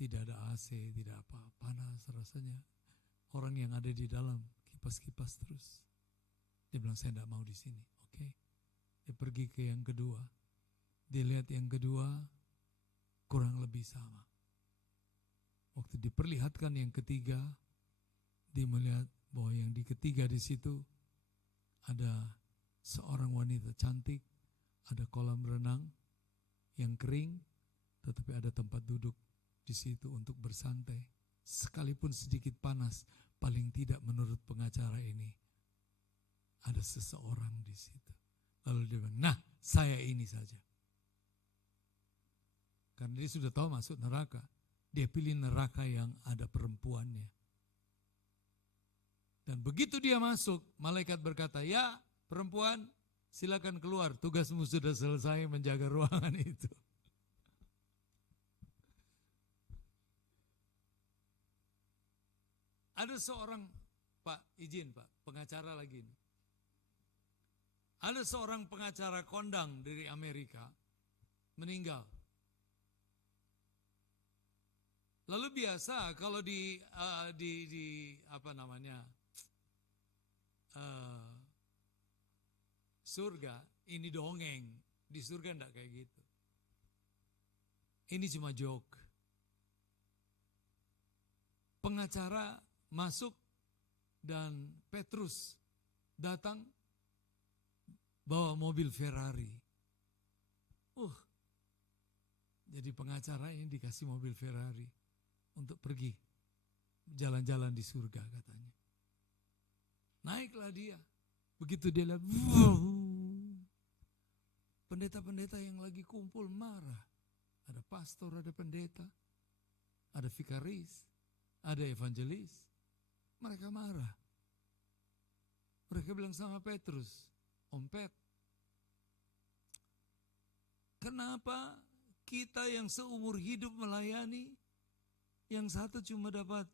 Tidak ada AC, tidak apa, panas rasanya. Orang yang ada di dalam kipas-kipas terus. Dia bilang, saya tidak mau di sini. Oke. Dia pergi ke yang kedua. Dia lihat yang kedua kurang lebih sama. Waktu diperlihatkan yang ketiga, dia melihat bahwa yang di ketiga di situ ada seorang wanita cantik, ada kolam renang yang kering, tetapi ada tempat duduk di situ untuk bersantai. Sekalipun sedikit panas, paling tidak menurut pengacara ini ada seseorang di situ. Lalu dia bilang, nah saya ini saja. Karena dia sudah tahu masuk neraka, dia pilih neraka yang ada perempuannya. Dan begitu dia masuk, malaikat berkata, ya perempuan silakan keluar, tugasmu sudah selesai menjaga ruangan itu. Ada seorang, Pak, izin Pak, pengacara lagi ini. Ada seorang pengacara kondang dari Amerika meninggal. Lalu biasa kalau di apa namanya surga ini dongeng, di surga enggak kayak gitu. Ini cuma joke. Pengacara masuk dan Petrus datang bawa mobil Ferrari. Jadi pengacara ini dikasih mobil Ferrari untuk pergi jalan-jalan di surga katanya. Naiklah dia. Begitu dia lihat, wow. pendeta-pendeta yang lagi kumpul marah. Ada pastor, ada pendeta, ada vikaris, ada evangelis. Mereka marah. Mereka bilang sama Petrus, Om Pet, kenapa kita yang seumur hidup melayani, yang satu cuma dapat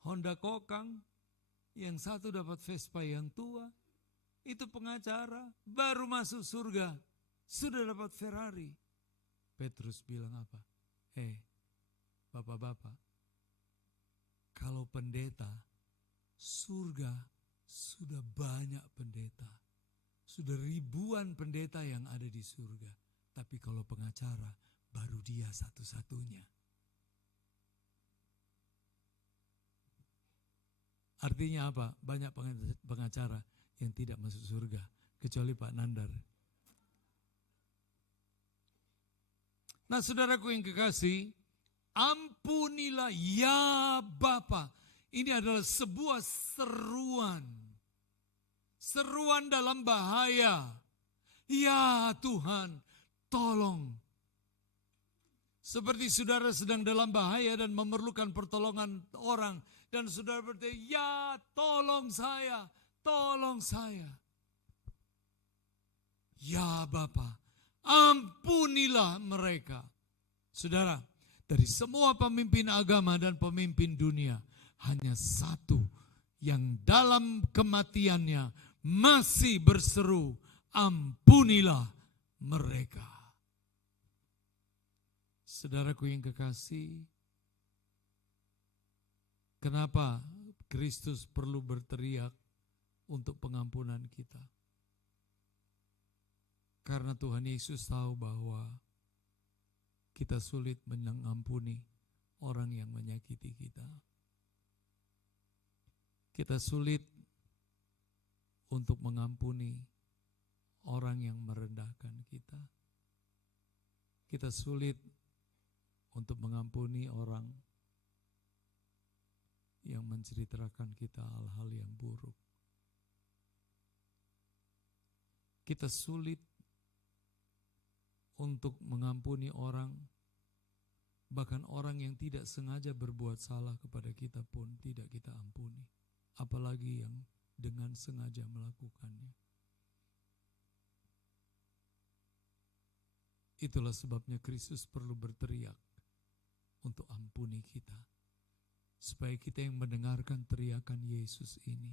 Honda Kokang, yang satu dapat Vespa yang tua, itu pengacara, baru masuk surga, sudah dapat Ferrari. Petrus bilang apa? Bapak-bapak, kalau pendeta, surga sudah banyak pendeta. Sudah ribuan pendeta yang ada di surga. Tapi kalau pengacara, baru dia satu-satunya. Artinya apa? Banyak pengacara yang tidak masuk surga. Kecuali Pak Nandar. Nah saudaraku yang kekasih, ampunilah ya Bapa. Ini adalah sebuah seruan. Seruan dalam bahaya. Ya Tuhan, tolong. Seperti saudara sedang dalam bahaya dan memerlukan pertolongan orang. Dan saudara berkata, ya tolong saya, tolong saya. Ya Bapa, ampunilah mereka. Saudara, dari semua pemimpin agama dan pemimpin dunia, hanya satu yang dalam kematiannya masih berseru, ampunilah mereka. Saudaraku yang kekasih, kenapa Kristus perlu berteriak untuk pengampunan kita? Karena Tuhan Yesus tahu bahwa kita sulit mengampuni orang yang menyakiti kita. Kita sulit untuk mengampuni orang yang merendahkan kita. Kita sulit untuk mengampuni orang yang menceritakan kita hal-hal yang buruk. Kita sulit untuk mengampuni orang, bahkan orang yang tidak sengaja berbuat salah kepada kita pun tidak kita ampuni. Apalagi yang dengan sengaja melakukannya. Itulah sebabnya Kristus perlu berteriak untuk ampuni kita. Supaya kita yang mendengarkan teriakan Yesus ini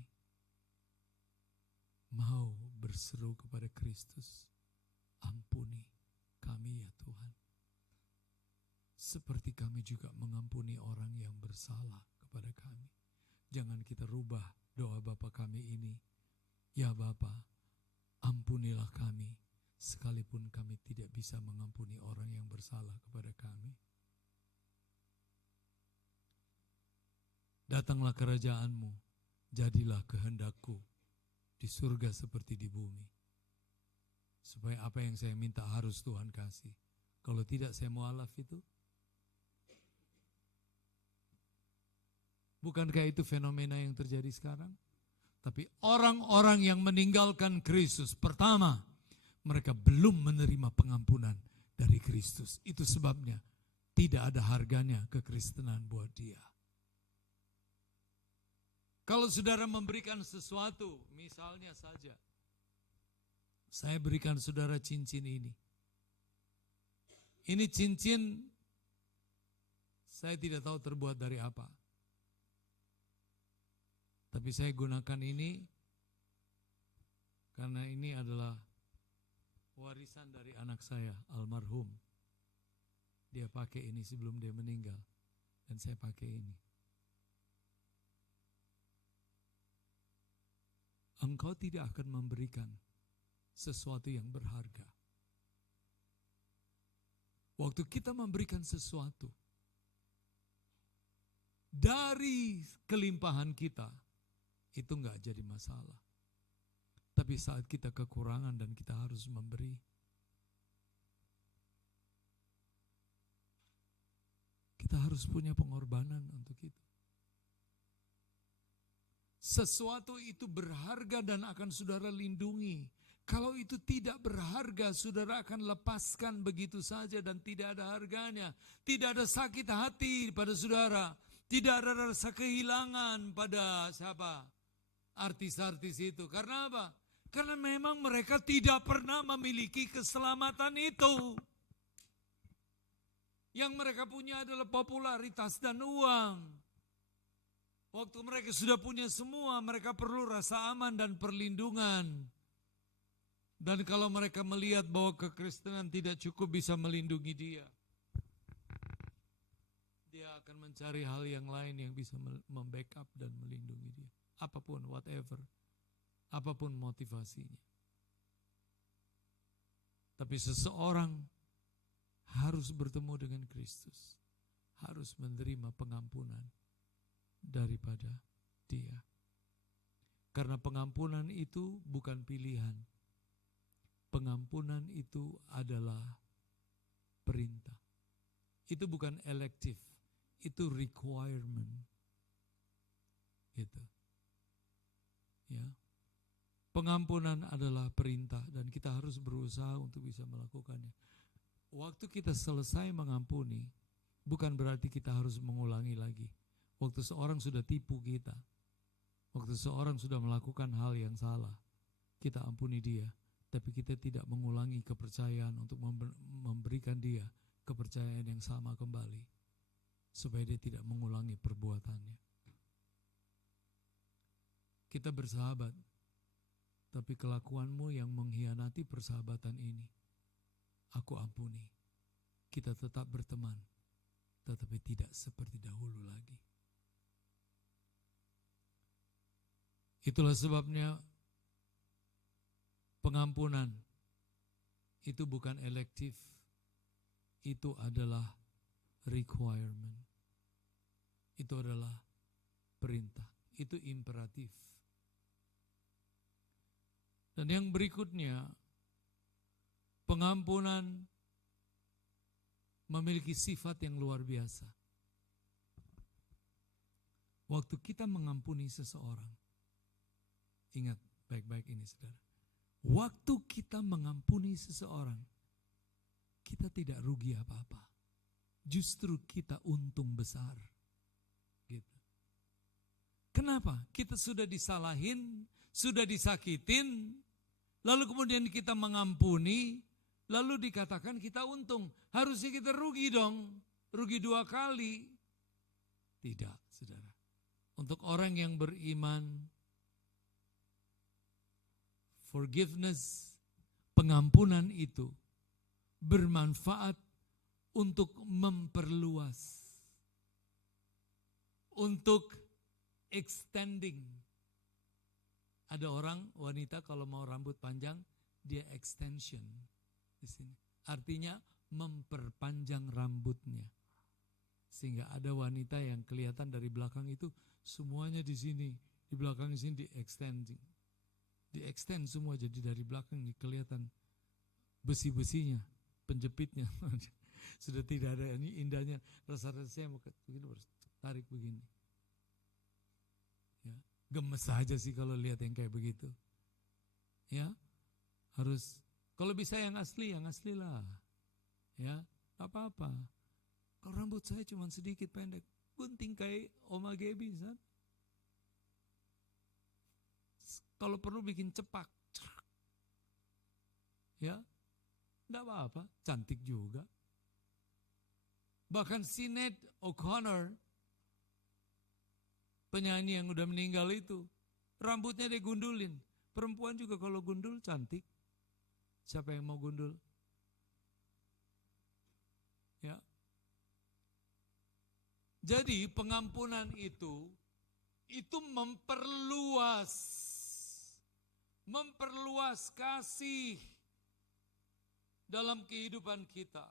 mau berseru kepada Kristus, ampuni kami ya Tuhan. Seperti kami juga mengampuni orang yang bersalah kepada kami. Jangan kita rubah doa Bapa kami ini. Ya Bapa, ampunilah kami, sekalipun kami tidak bisa mengampuni orang yang bersalah kepada kami. Datanglah kerajaan-Mu, jadilah kehendak-Ku di surga seperti di bumi. Supaya apa yang saya minta harus Tuhan kasih. Kalau tidak saya mualaf itu. Bukankah itu fenomena yang terjadi sekarang? Tapi orang-orang yang meninggalkan Kristus, pertama, mereka belum menerima pengampunan dari Kristus. Itu sebabnya tidak ada harganya kekristenan buat dia. Kalau saudara memberikan sesuatu, misalnya saja, saya berikan saudara cincin ini. Ini cincin, saya tidak tahu terbuat dari apa. Tapi saya gunakan ini, karena ini adalah warisan dari anak saya, almarhum. Dia pakai ini sebelum dia meninggal, dan saya pakai ini. Engkau tidak akan memberikan sesuatu yang berharga. Waktu kita memberikan sesuatu dari kelimpahan kita, itu enggak jadi masalah. Tapi saat kita kekurangan dan kita harus memberi, kita harus punya pengorbanan untuk itu. Sesuatu itu berharga dan akan saudara lindungi Kalau itu tidak berharga, saudara akan lepaskan begitu saja dan tidak ada harganya. Tidak ada sakit hati pada saudara. Tidak ada rasa kehilangan pada siapa? Artis-artis itu. Karena apa? Karena memang mereka tidak pernah memiliki keselamatan itu. Yang mereka punya adalah popularitas dan uang. Waktu mereka sudah punya semua, mereka perlu rasa aman dan perlindungan. Dan kalau mereka melihat bahwa kekristenan tidak cukup bisa melindungi dia, dia akan mencari hal yang lain yang bisa membackup dan melindungi dia. Apapun, whatever. Apapun motivasinya. Tapi seseorang harus bertemu dengan Kristus. Harus menerima pengampunan daripada dia. Karena pengampunan itu bukan pilihan. Pengampunan itu adalah perintah. Itu bukan elektif, itu requirement. Gitu. Ya. Pengampunan adalah perintah dan kita harus berusaha untuk bisa melakukannya. Waktu kita selesai mengampuni, bukan berarti kita harus mengulangi lagi. Waktu seorang sudah tipu kita, waktu seorang sudah melakukan hal yang salah, kita ampuni dia. Tapi kita tidak mengulangi kepercayaan untuk memberikan dia kepercayaan yang sama kembali. Supaya dia tidak mengulangi perbuatannya. Kita bersahabat, tapi kelakuanmu yang mengkhianati persahabatan ini, aku ampuni. Kita tetap berteman, tetapi tidak seperti dahulu lagi. Itulah sebabnya pengampunan itu bukan elektif, itu adalah requirement. Itu adalah perintah, itu imperatif. Dan yang berikutnya, pengampunan memiliki sifat yang luar biasa. Waktu kita mengampuni seseorang, ingat baik-baik ini saudara. Waktu kita mengampuni seseorang, kita tidak rugi apa-apa. Justru kita untung besar. Gitu. Kenapa? Kita sudah disalahin, sudah disakitin, lalu kemudian kita mengampuni, lalu dikatakan kita untung. Harusnya kita rugi dong, rugi 2 kali. Tidak, saudara. Untuk orang yang beriman, forgiveness, pengampunan itu bermanfaat untuk memperluas, untuk extending. Ada orang wanita kalau mau rambut panjang, dia extension di sini. Artinya memperpanjang rambutnya. Sehingga ada wanita yang kelihatan dari belakang itu semuanya di sini, di belakang sini di extending. Di-extend semua, jadi dari belakang ini kelihatan besi-besinya, penjepitnya. Sudah tidak ada, ini indahnya. Rasa-rasanya mau begini, harus tarik begini. Ya, gemes saja sih kalau lihat yang kayak begitu. Ya, harus, kalau bisa yang asli lah. Ya, apa-apa. Kalau rambut saya cuma sedikit pendek, gunting kayak Oma Gebi, kan? Kalau perlu bikin cepak. Ya, enggak apa-apa, cantik juga. Bahkan Sinead O'Connor, penyanyi yang udah meninggal itu, rambutnya digundulin. Perempuan juga kalau gundul cantik. Siapa yang mau gundul? Ya. Jadi pengampunan itu memperluas kasih dalam kehidupan kita.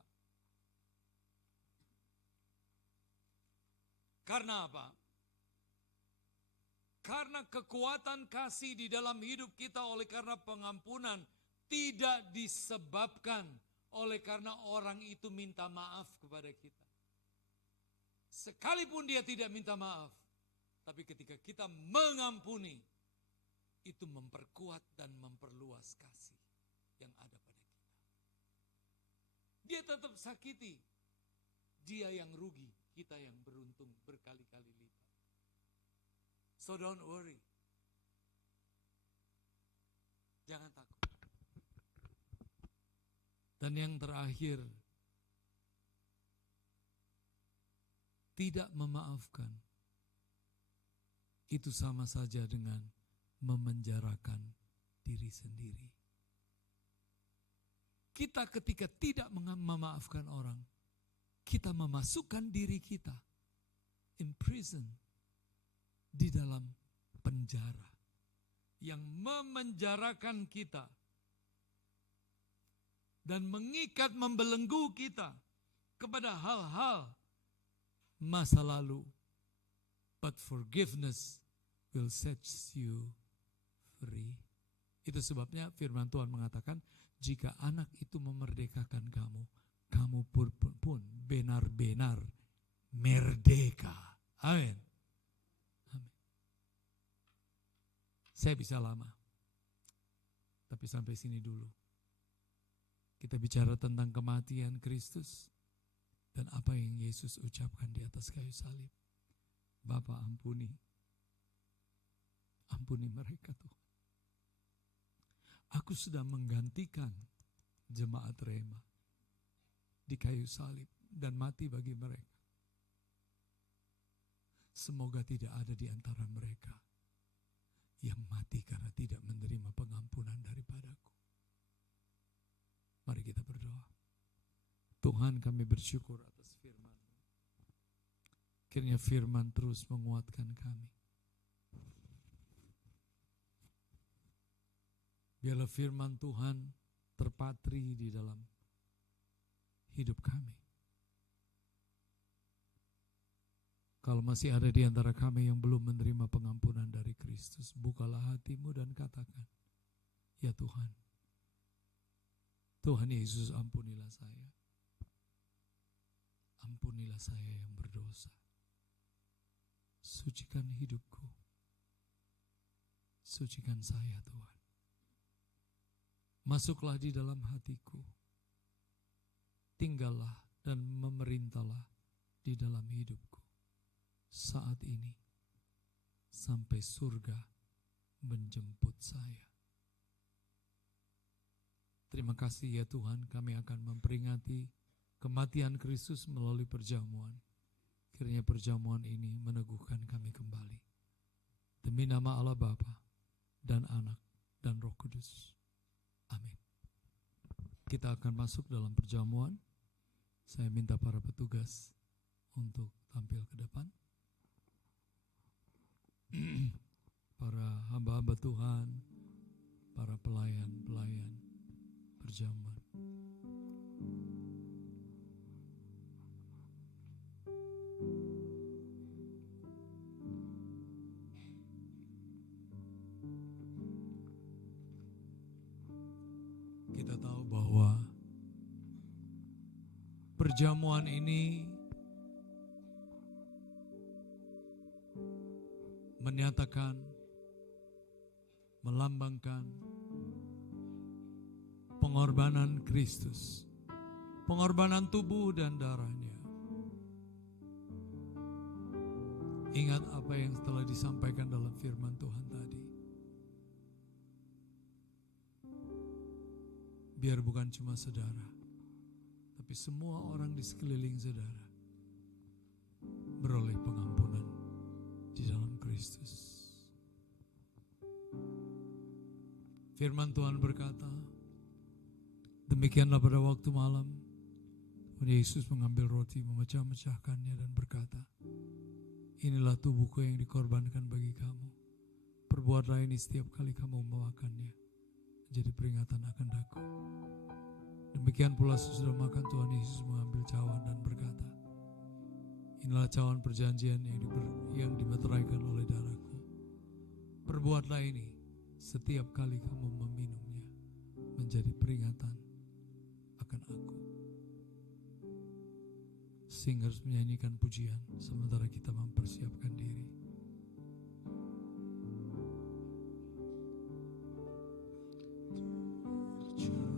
Karena apa? Karena kekuatan kasih di dalam hidup kita oleh karena pengampunan tidak disebabkan oleh karena orang itu minta maaf kepada kita. Sekalipun dia tidak minta maaf, tapi ketika kita mengampuni, itu memperkuat dan memperluas kasih. yang ada pada kita. Dia tetap sakiti. Dia yang rugi, kita yang beruntung berkali-kali lipat. So don't worry. Jangan takut. Dan yang terakhir, tidak memaafkan. Itu sama saja dengan memenjarakan diri sendiri. Kita ketika tidak memaafkan orang, kita memasukkan diri kita in prison, di dalam penjara yang memenjarakan kita dan mengikat, membelenggu kita kepada hal-hal masa lalu. But forgiveness will set you free. Itu sebabnya firman Tuhan mengatakan, jika anak itu memerdekakan kamu, kamu pun benar-benar merdeka. Amin. Amin. Saya bisa lama, tapi sampai sini dulu. Kita bicara tentang kematian Kristus dan apa yang Yesus ucapkan di atas kayu salib. Bapa, ampuni mereka Tuhan. Aku sudah menggantikan jemaat Rema di kayu salib dan mati bagi mereka. Semoga tidak ada di antara mereka yang mati karena tidak menerima pengampunan daripadaku. Mari kita berdoa. Tuhan, kami bersyukur atas firman. Akhirnya firman terus menguatkan kami. Biarlah firman Tuhan terpatri di dalam hidup kami. Kalau masih ada di antara kami yang belum menerima pengampunan dari Kristus, bukalah hatimu dan katakan, ya Tuhan, Tuhan Yesus, ampunilah saya. Ampunilah saya yang berdosa. Sucikan hidupku. Sucikan saya Tuhan. Masuklah di dalam hatiku. Tinggallah dan memerintahlah di dalam hidupku. Saat ini sampai surga menjemput saya. Terima kasih ya Tuhan, kami akan memperingati kematian Kristus melalui perjamuan. Kiranya perjamuan ini meneguhkan kami kembali. Demi nama Allah Bapa dan Anak dan Roh Kudus. Amin. Kita akan masuk dalam perjamuan. Saya minta para petugas untuk tampil ke depan. Para hamba-hamba Tuhan, para pelayan-pelayan perjamuan. Kita tahu bahwa perjamuan ini menyatakan, melambangkan pengorbanan Kristus, pengorbanan tubuh dan darahnya. Ingat apa yang telah disampaikan dalam firman Tuhan tadi. Biar bukan cuma saudara, tapi semua orang di sekeliling saudara beroleh pengampunan di dalam Kristus. Firman Tuhan berkata, demikianlah pada waktu malam, Yesus mengambil roti, memecah-mecahkannya dan berkata, inilah tubuhku yang dikorbankan bagi kamu. Perbuatlah ini setiap kali kamu memakannya, jadi peringatan akan aku. Demikian pula sesudah makan, Tuhan Yesus mengambil cawan dan berkata, inilah cawan perjanjian yang dimeteraikan oleh darahku. Perbuatlah ini setiap kali kamu meminumnya, menjadi peringatan akan aku. Singers menyanyikan pujian sementara kita mempersiapkan diri. Terjun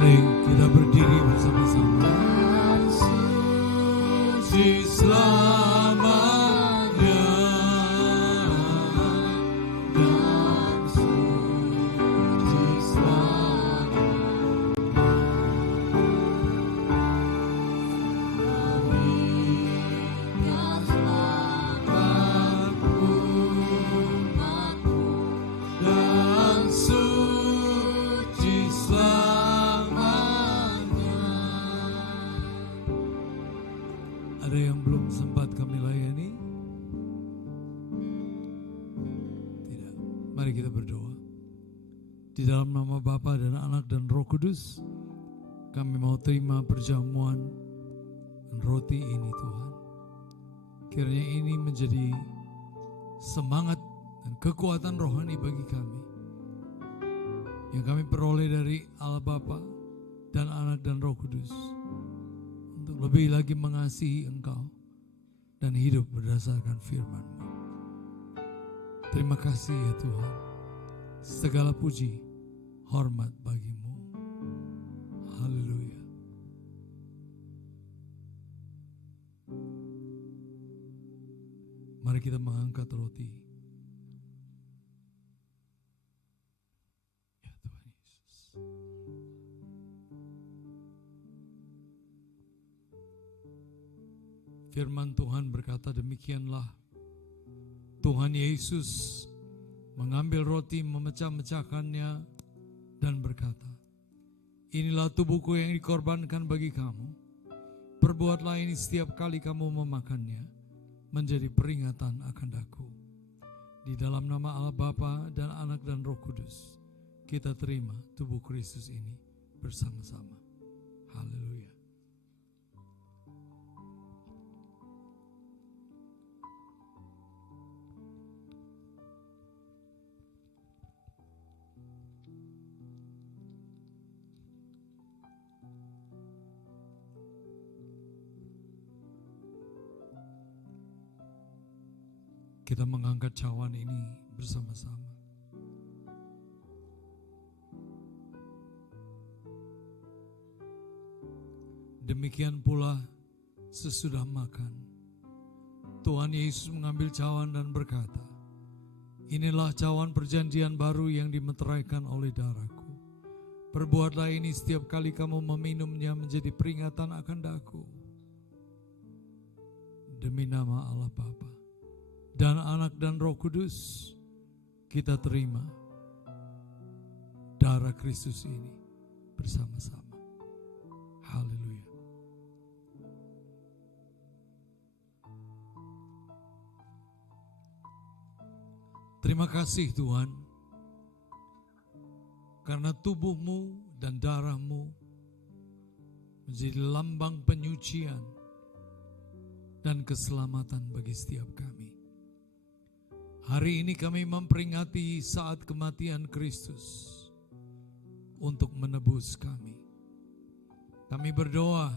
Mari kita berdiri bersama-sama. Suci selamanya dan suci selamanya. Dan suci selamanya. Ada yang belum sempat kami layani? Tidak. Mari kita berdoa. Di dalam nama Bapa dan Anak dan Roh Kudus, kami mau terima perjamuan dan roti ini Tuhan. Kiranya ini menjadi semangat dan kekuatan rohani bagi kami yang kami peroleh dari Allah Bapa dan Anak dan Roh Kudus untuk lebih lagi mengasihi Engkau dan hidup berdasarkan firman-Mu. Terima kasih ya Tuhan. Segala puji, hormat bagi-Mu. Haleluya. Mari kita mengangkat roti. Ya Tuhan Yesus. Firman Tuhan berkata demikianlah. Tuhan Yesus mengambil roti, memecah-mecahkannya dan berkata, inilah tubuhku yang dikorbankan bagi kamu. Perbuatlah ini setiap kali kamu memakannya, menjadi peringatan akan Aku. Di dalam nama Allah Bapa dan Anak dan Roh Kudus, kita terima tubuh Kristus ini bersama-sama. Haleluya. Kita mengangkat cawan ini bersama-sama. Demikian pula sesudah makan, Tuhan Yesus mengambil cawan dan berkata, inilah cawan perjanjian baru yang dimeteraikan oleh darahku. Perbuatlah ini setiap kali kamu meminumnya menjadi peringatan akan Aku. Demi nama Allah Bapa dan Anak dan Roh Kudus, kita terima darah Kristus ini bersama-sama. Haleluya. Terima kasih Tuhan, karena tubuh-Mu dan darah-Mu menjadi lambang penyucian dan keselamatan bagi setiap kami. Hari ini kami memperingati saat kematian Kristus untuk menebus kami. Kami berdoa,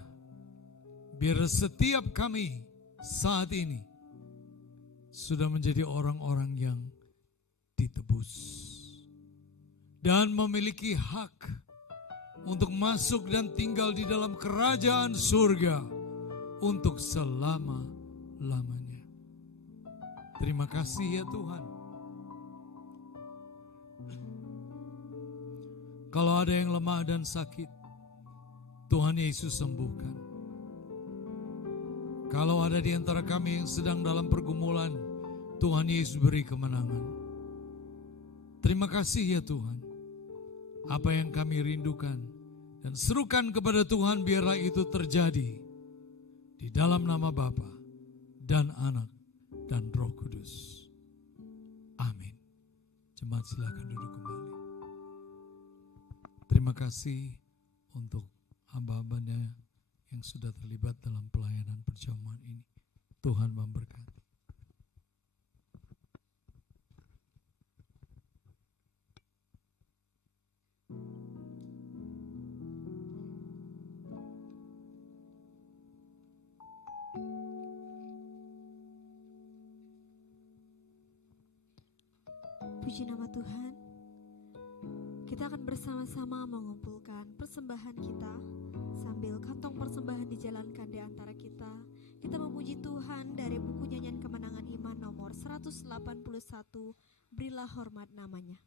biar setiap kami saat ini sudah menjadi orang-orang yang ditebus dan memiliki hak untuk masuk dan tinggal di dalam kerajaan surga untuk selama-lamanya. Terima kasih ya Tuhan. Kalau ada yang lemah dan sakit, Tuhan Yesus sembuhkan. Kalau ada di antara kami yang sedang dalam pergumulan, Tuhan Yesus beri kemenangan. Terima kasih ya Tuhan. Apa yang kami rindukan dan serukan kepada Tuhan, biarlah itu terjadi di dalam nama Bapa dan Anak dan Roh Kudus. Amin. Jemaat silakan duduk kembali. Terima kasih untuk hamba-hambanya yang sudah terlibat dalam pelayanan perjamuan ini. Tuhan memberkati. Puji nama Tuhan. Kita akan bersama-sama mengumpulkan persembahan kita sambil kantong persembahan dijalankan di antara kita. Kita memuji Tuhan dari buku nyanyian kemenangan iman nomor 181, Berilah Hormat Namanya.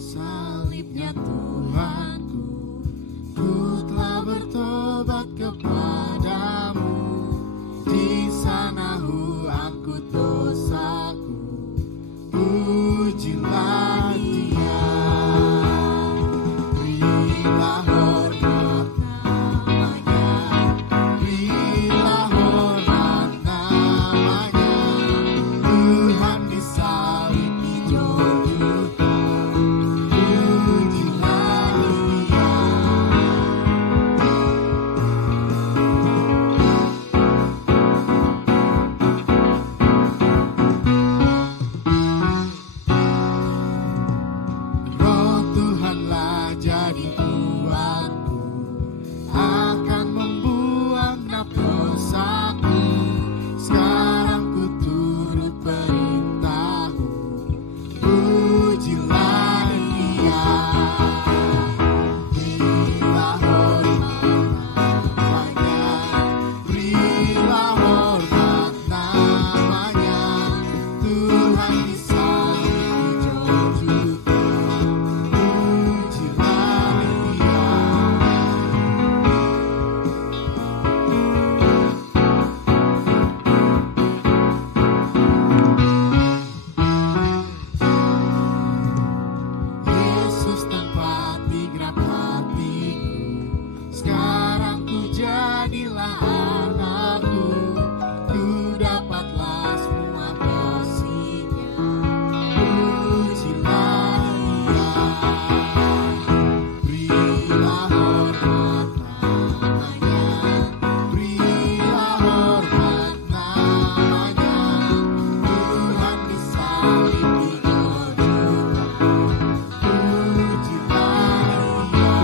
Salibnya Tuhanku, ku telah bertobat kepadamu. Di sana aku dosaku, pujilah Dia. Berilah hormat namanya, berilah hormat namanya. Tuhan disalib dijodohkan, pujilah Dia. Roh Tuhanlah jadi kuatku, akan membuang dosaku. Sekarang ku turut perintahmu, pujilah Dia. Berilah hormat namanya, berilah hormat namanya. Tuhan disalib dijodohkan, pujilah Dia. Yesus tempat di gerak hatiku, sekarang ku jadilah anakku. Ku dapatlah semua kasih-Nya, pujilah Dia. Berilah hormat namanya, berilah hormat namanya. Tuhan disalib dijodohkan, pujilah Dia.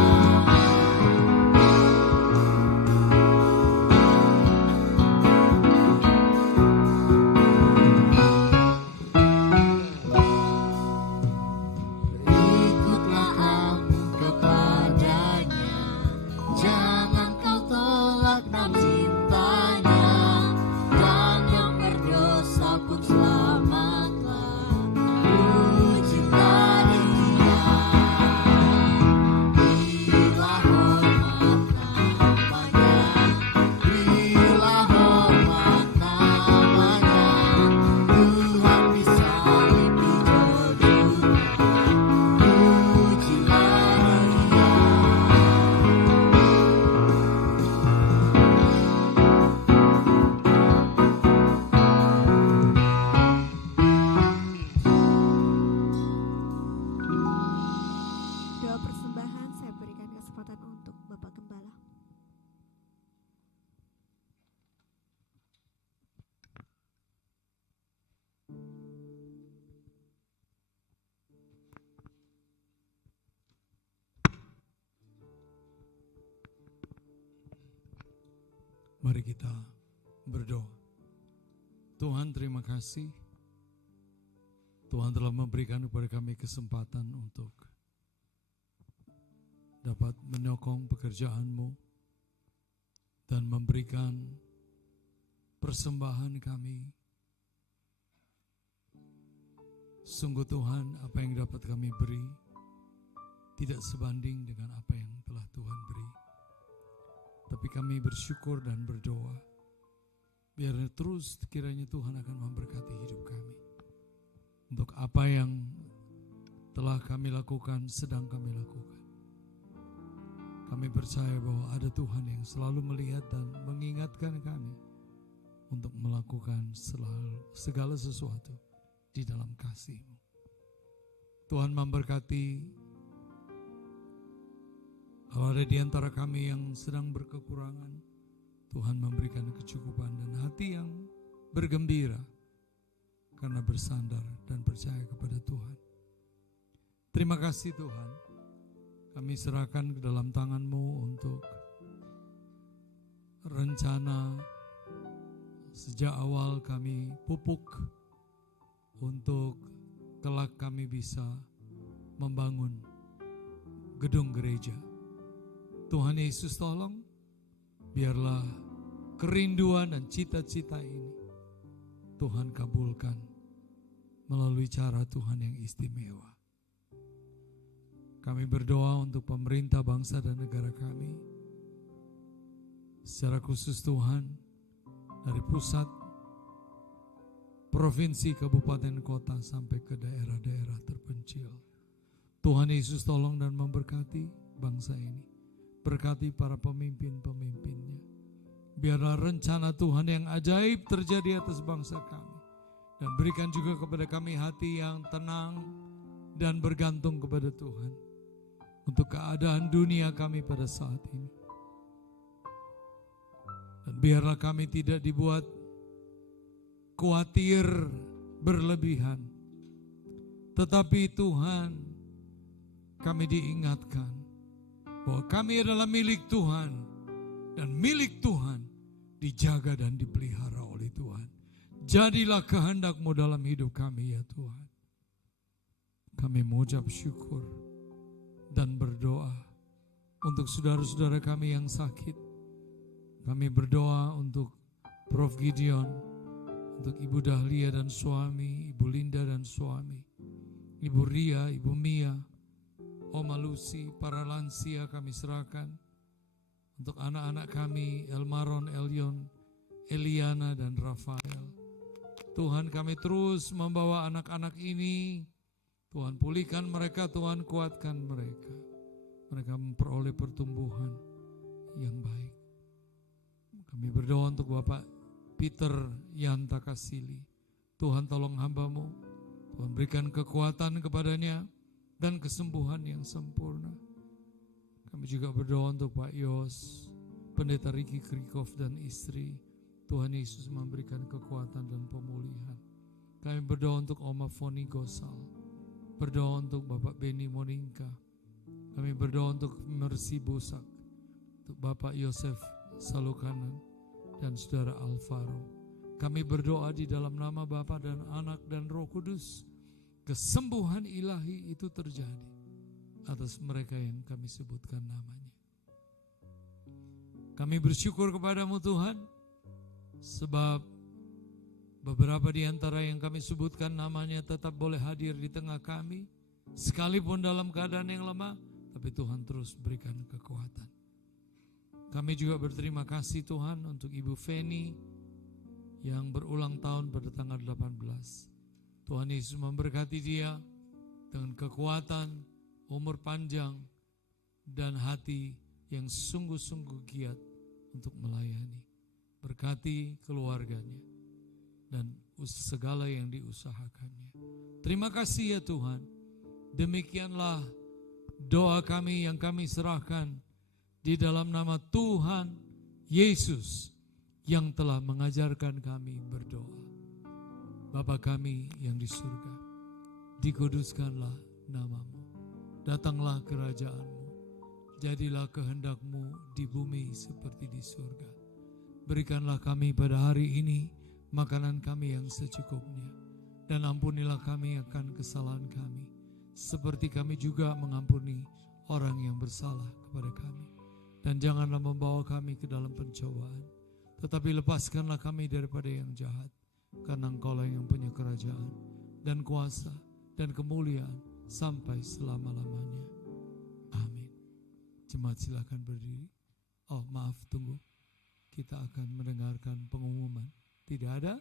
Ikutlah kamu kepadanya, jangan kau tolak nam cintanya. Dan yang berdosa pun selamatlah, pujilah Dia. Berilah hormat namanya, berilah hormat namanya. Tuhan disalib dijodohkan, pujilah Dia. Doa persembahan saya berikan kesempatan untuk Bapak Gembala. Mari kita berdoa. Tuhan, terima kasih. Tuhan telah memberikan kepada kami kesempatan untuk dapat menyokong pekerjaan-Mu dan memberikan persembahan kami. Sungguh Tuhan, apa yang dapat kami beri tidak sebanding dengan apa yang telah Tuhan beri. Tapi kami bersyukur dan berdoa, biar terus kiranya Tuhan akan memberkati hidup kami. Untuk apa yang telah kami lakukan, sedang kami lakukan. Kami percaya bahwa ada Tuhan yang selalu melihat dan mengingatkan kami untuk melakukan segala sesuatu di dalam kasih-Mu. Tuhan memberkati Kalau ada di antara kami yang sedang berkekurangan, Tuhan memberikan kecukupan dan hati yang bergembira karena bersandar dan percaya kepada Tuhan. Terima kasih Tuhan, kami serahkan ke dalam tangan-Mu untuk rencana sejak awal kami pupuk untuk kelak kami bisa membangun gedung gereja. Tuhan Yesus tolong, biarlah kerinduan dan cita-cita ini Tuhan kabulkan melalui cara Tuhan yang istimewa. Kami berdoa untuk pemerintah bangsa dan negara kami. Secara khusus Tuhan, dari pusat, provinsi, kabupaten, kota, sampai ke daerah-daerah terpencil. Tuhan Yesus tolong dan memberkati bangsa ini. Berkati para pemimpin-pemimpinnya. Biarlah rencana Tuhan yang ajaib terjadi atas bangsa kami. Dan berikan juga kepada kami hati yang tenang dan bergantung kepada Tuhan. Untuk keadaan dunia kami pada saat ini. Dan biarlah kami tidak dibuat khawatir berlebihan. Tetapi Tuhan, kami diingatkan bahwa kami adalah milik Tuhan. Dan milik Tuhan dijaga dan dipelihara oleh Tuhan. Jadilah kehendak-Mu dalam hidup kami ya Tuhan. Kami mengucap syukur dan berdoa untuk saudara-saudara kami yang sakit. Kami berdoa untuk Prof. Gideon, untuk Ibu Dahlia dan suami, Ibu Linda dan suami, Ibu Ria, Ibu Mia, Oma Lucy, para lansia kami serahkan. Untuk anak-anak kami, Elmaron, Elion, Eliana dan Rafael. Tuhan, kami terus membawa anak-anak ini. Tuhan pulihkan mereka, Tuhan kuatkan mereka. Mereka memperoleh pertumbuhan yang baik. Kami berdoa untuk Bapak Peter Yanta Kasili. Tuhan tolong hamba-Mu. Tuhan berikan kekuatan kepadanya dan kesembuhan yang sempurna. Kami juga berdoa untuk Pak Yos, Pendeta Riki Krikov dan istri. Tuhan Yesus memberikan kekuatan dan pemulihan. Kami berdoa untuk Oma Foni Gosal. Berdoa untuk Bapak Beni Moninka. Kami berdoa untuk Mercy Busak. Untuk Bapak Yosef Salukanan dan Saudara Alvaro. Kami berdoa di dalam nama Bapa dan Anak dan Roh Kudus. Kesembuhan ilahi itu terjadi atas mereka yang kami sebutkan namanya. Kami bersyukur kepadamu Tuhan, sebab beberapa di antara yang kami sebutkan namanya tetap boleh hadir di tengah kami, sekalipun dalam keadaan yang lemah, tapi Tuhan terus berikan kekuatan. Kami juga berterima kasih Tuhan untuk Ibu Feni yang berulang tahun pada tanggal 18. Tuhan Yesus memberkati dia dengan kekuatan, umur panjang, dan hati yang sungguh-sungguh giat untuk melayani. Berkati keluarganya dan segala yang diusahakannya. Terima kasih ya Tuhan. Demikianlah doa kami yang kami serahkan di dalam nama Tuhan Yesus yang telah mengajarkan kami berdoa. Bapa kami yang di surga, dikuduskanlah nama-Mu. Datanglah kerajaan-Mu, jadilah kehendak-Mu di bumi seperti di surga. Berikanlah kami pada hari ini makanan kami yang secukupnya, dan ampunilah kami akan kesalahan kami, seperti kami juga mengampuni orang yang bersalah kepada kami. Dan janganlah membawa kami ke dalam pencobaan, tetapi lepaskanlah kami daripada yang jahat, karena Engkaulah yang punya kerajaan, dan kuasa, dan kemuliaan, sampai selama-lamanya. Amin. Jemaat silakan berdiri. Oh maaf, tunggu. Kita akan mendengarkan pengumuman. Tidak ada?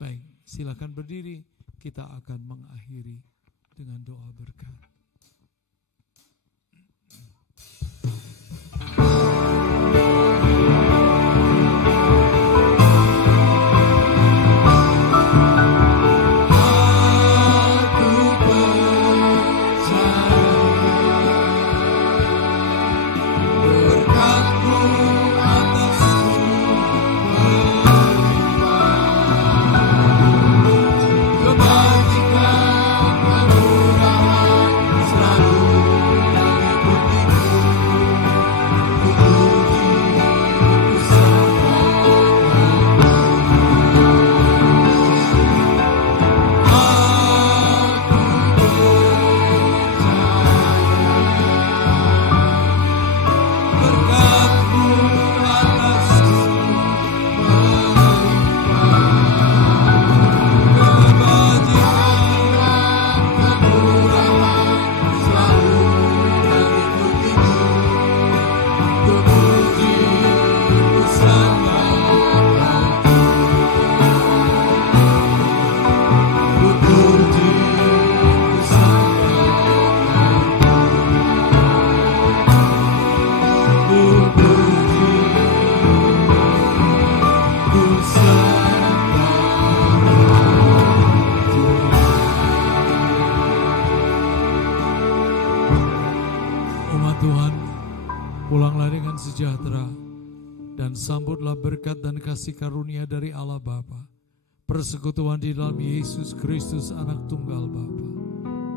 Baik, silakan berdiri. Kita akan mengakhiri dengan doa berkat. sejahtera, dan sambutlah berkat dan kasih karunia dari Allah Bapa, persekutuan di dalam Yesus Kristus anak tunggal Bapa,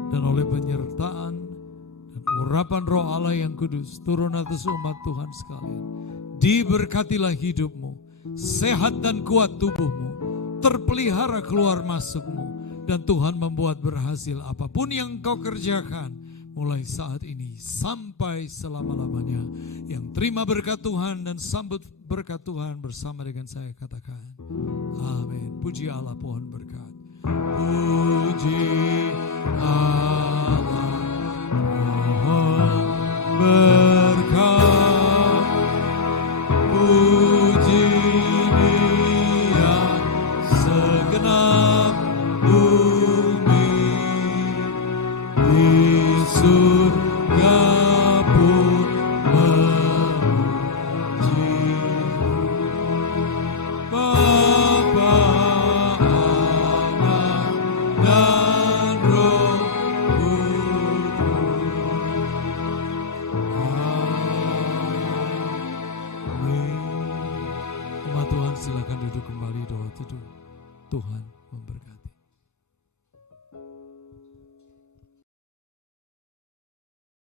dan oleh penyertaan dan urapan Roh Allah yang kudus turun atas umat Tuhan sekalian. Diberkatilah hidupmu, sehat dan kuat tubuhmu, terpelihara keluar masukmu, dan Tuhan membuat berhasil apapun yang kau kerjakan mulai saat ini sampai selama-lamanya. Yang terima berkat Tuhan dan sambut berkat Tuhan bersama dengan saya katakan amin. Puji Allah, pohon berkat. Puji Allah, pohon berkat. Puji Dia segenap bumi, di surga pun memuji Bapa, Anak, dan Roh Kudus. Amin. Umat Tuhan silakan duduk kembali, doa teduh. Tuhan memberkati.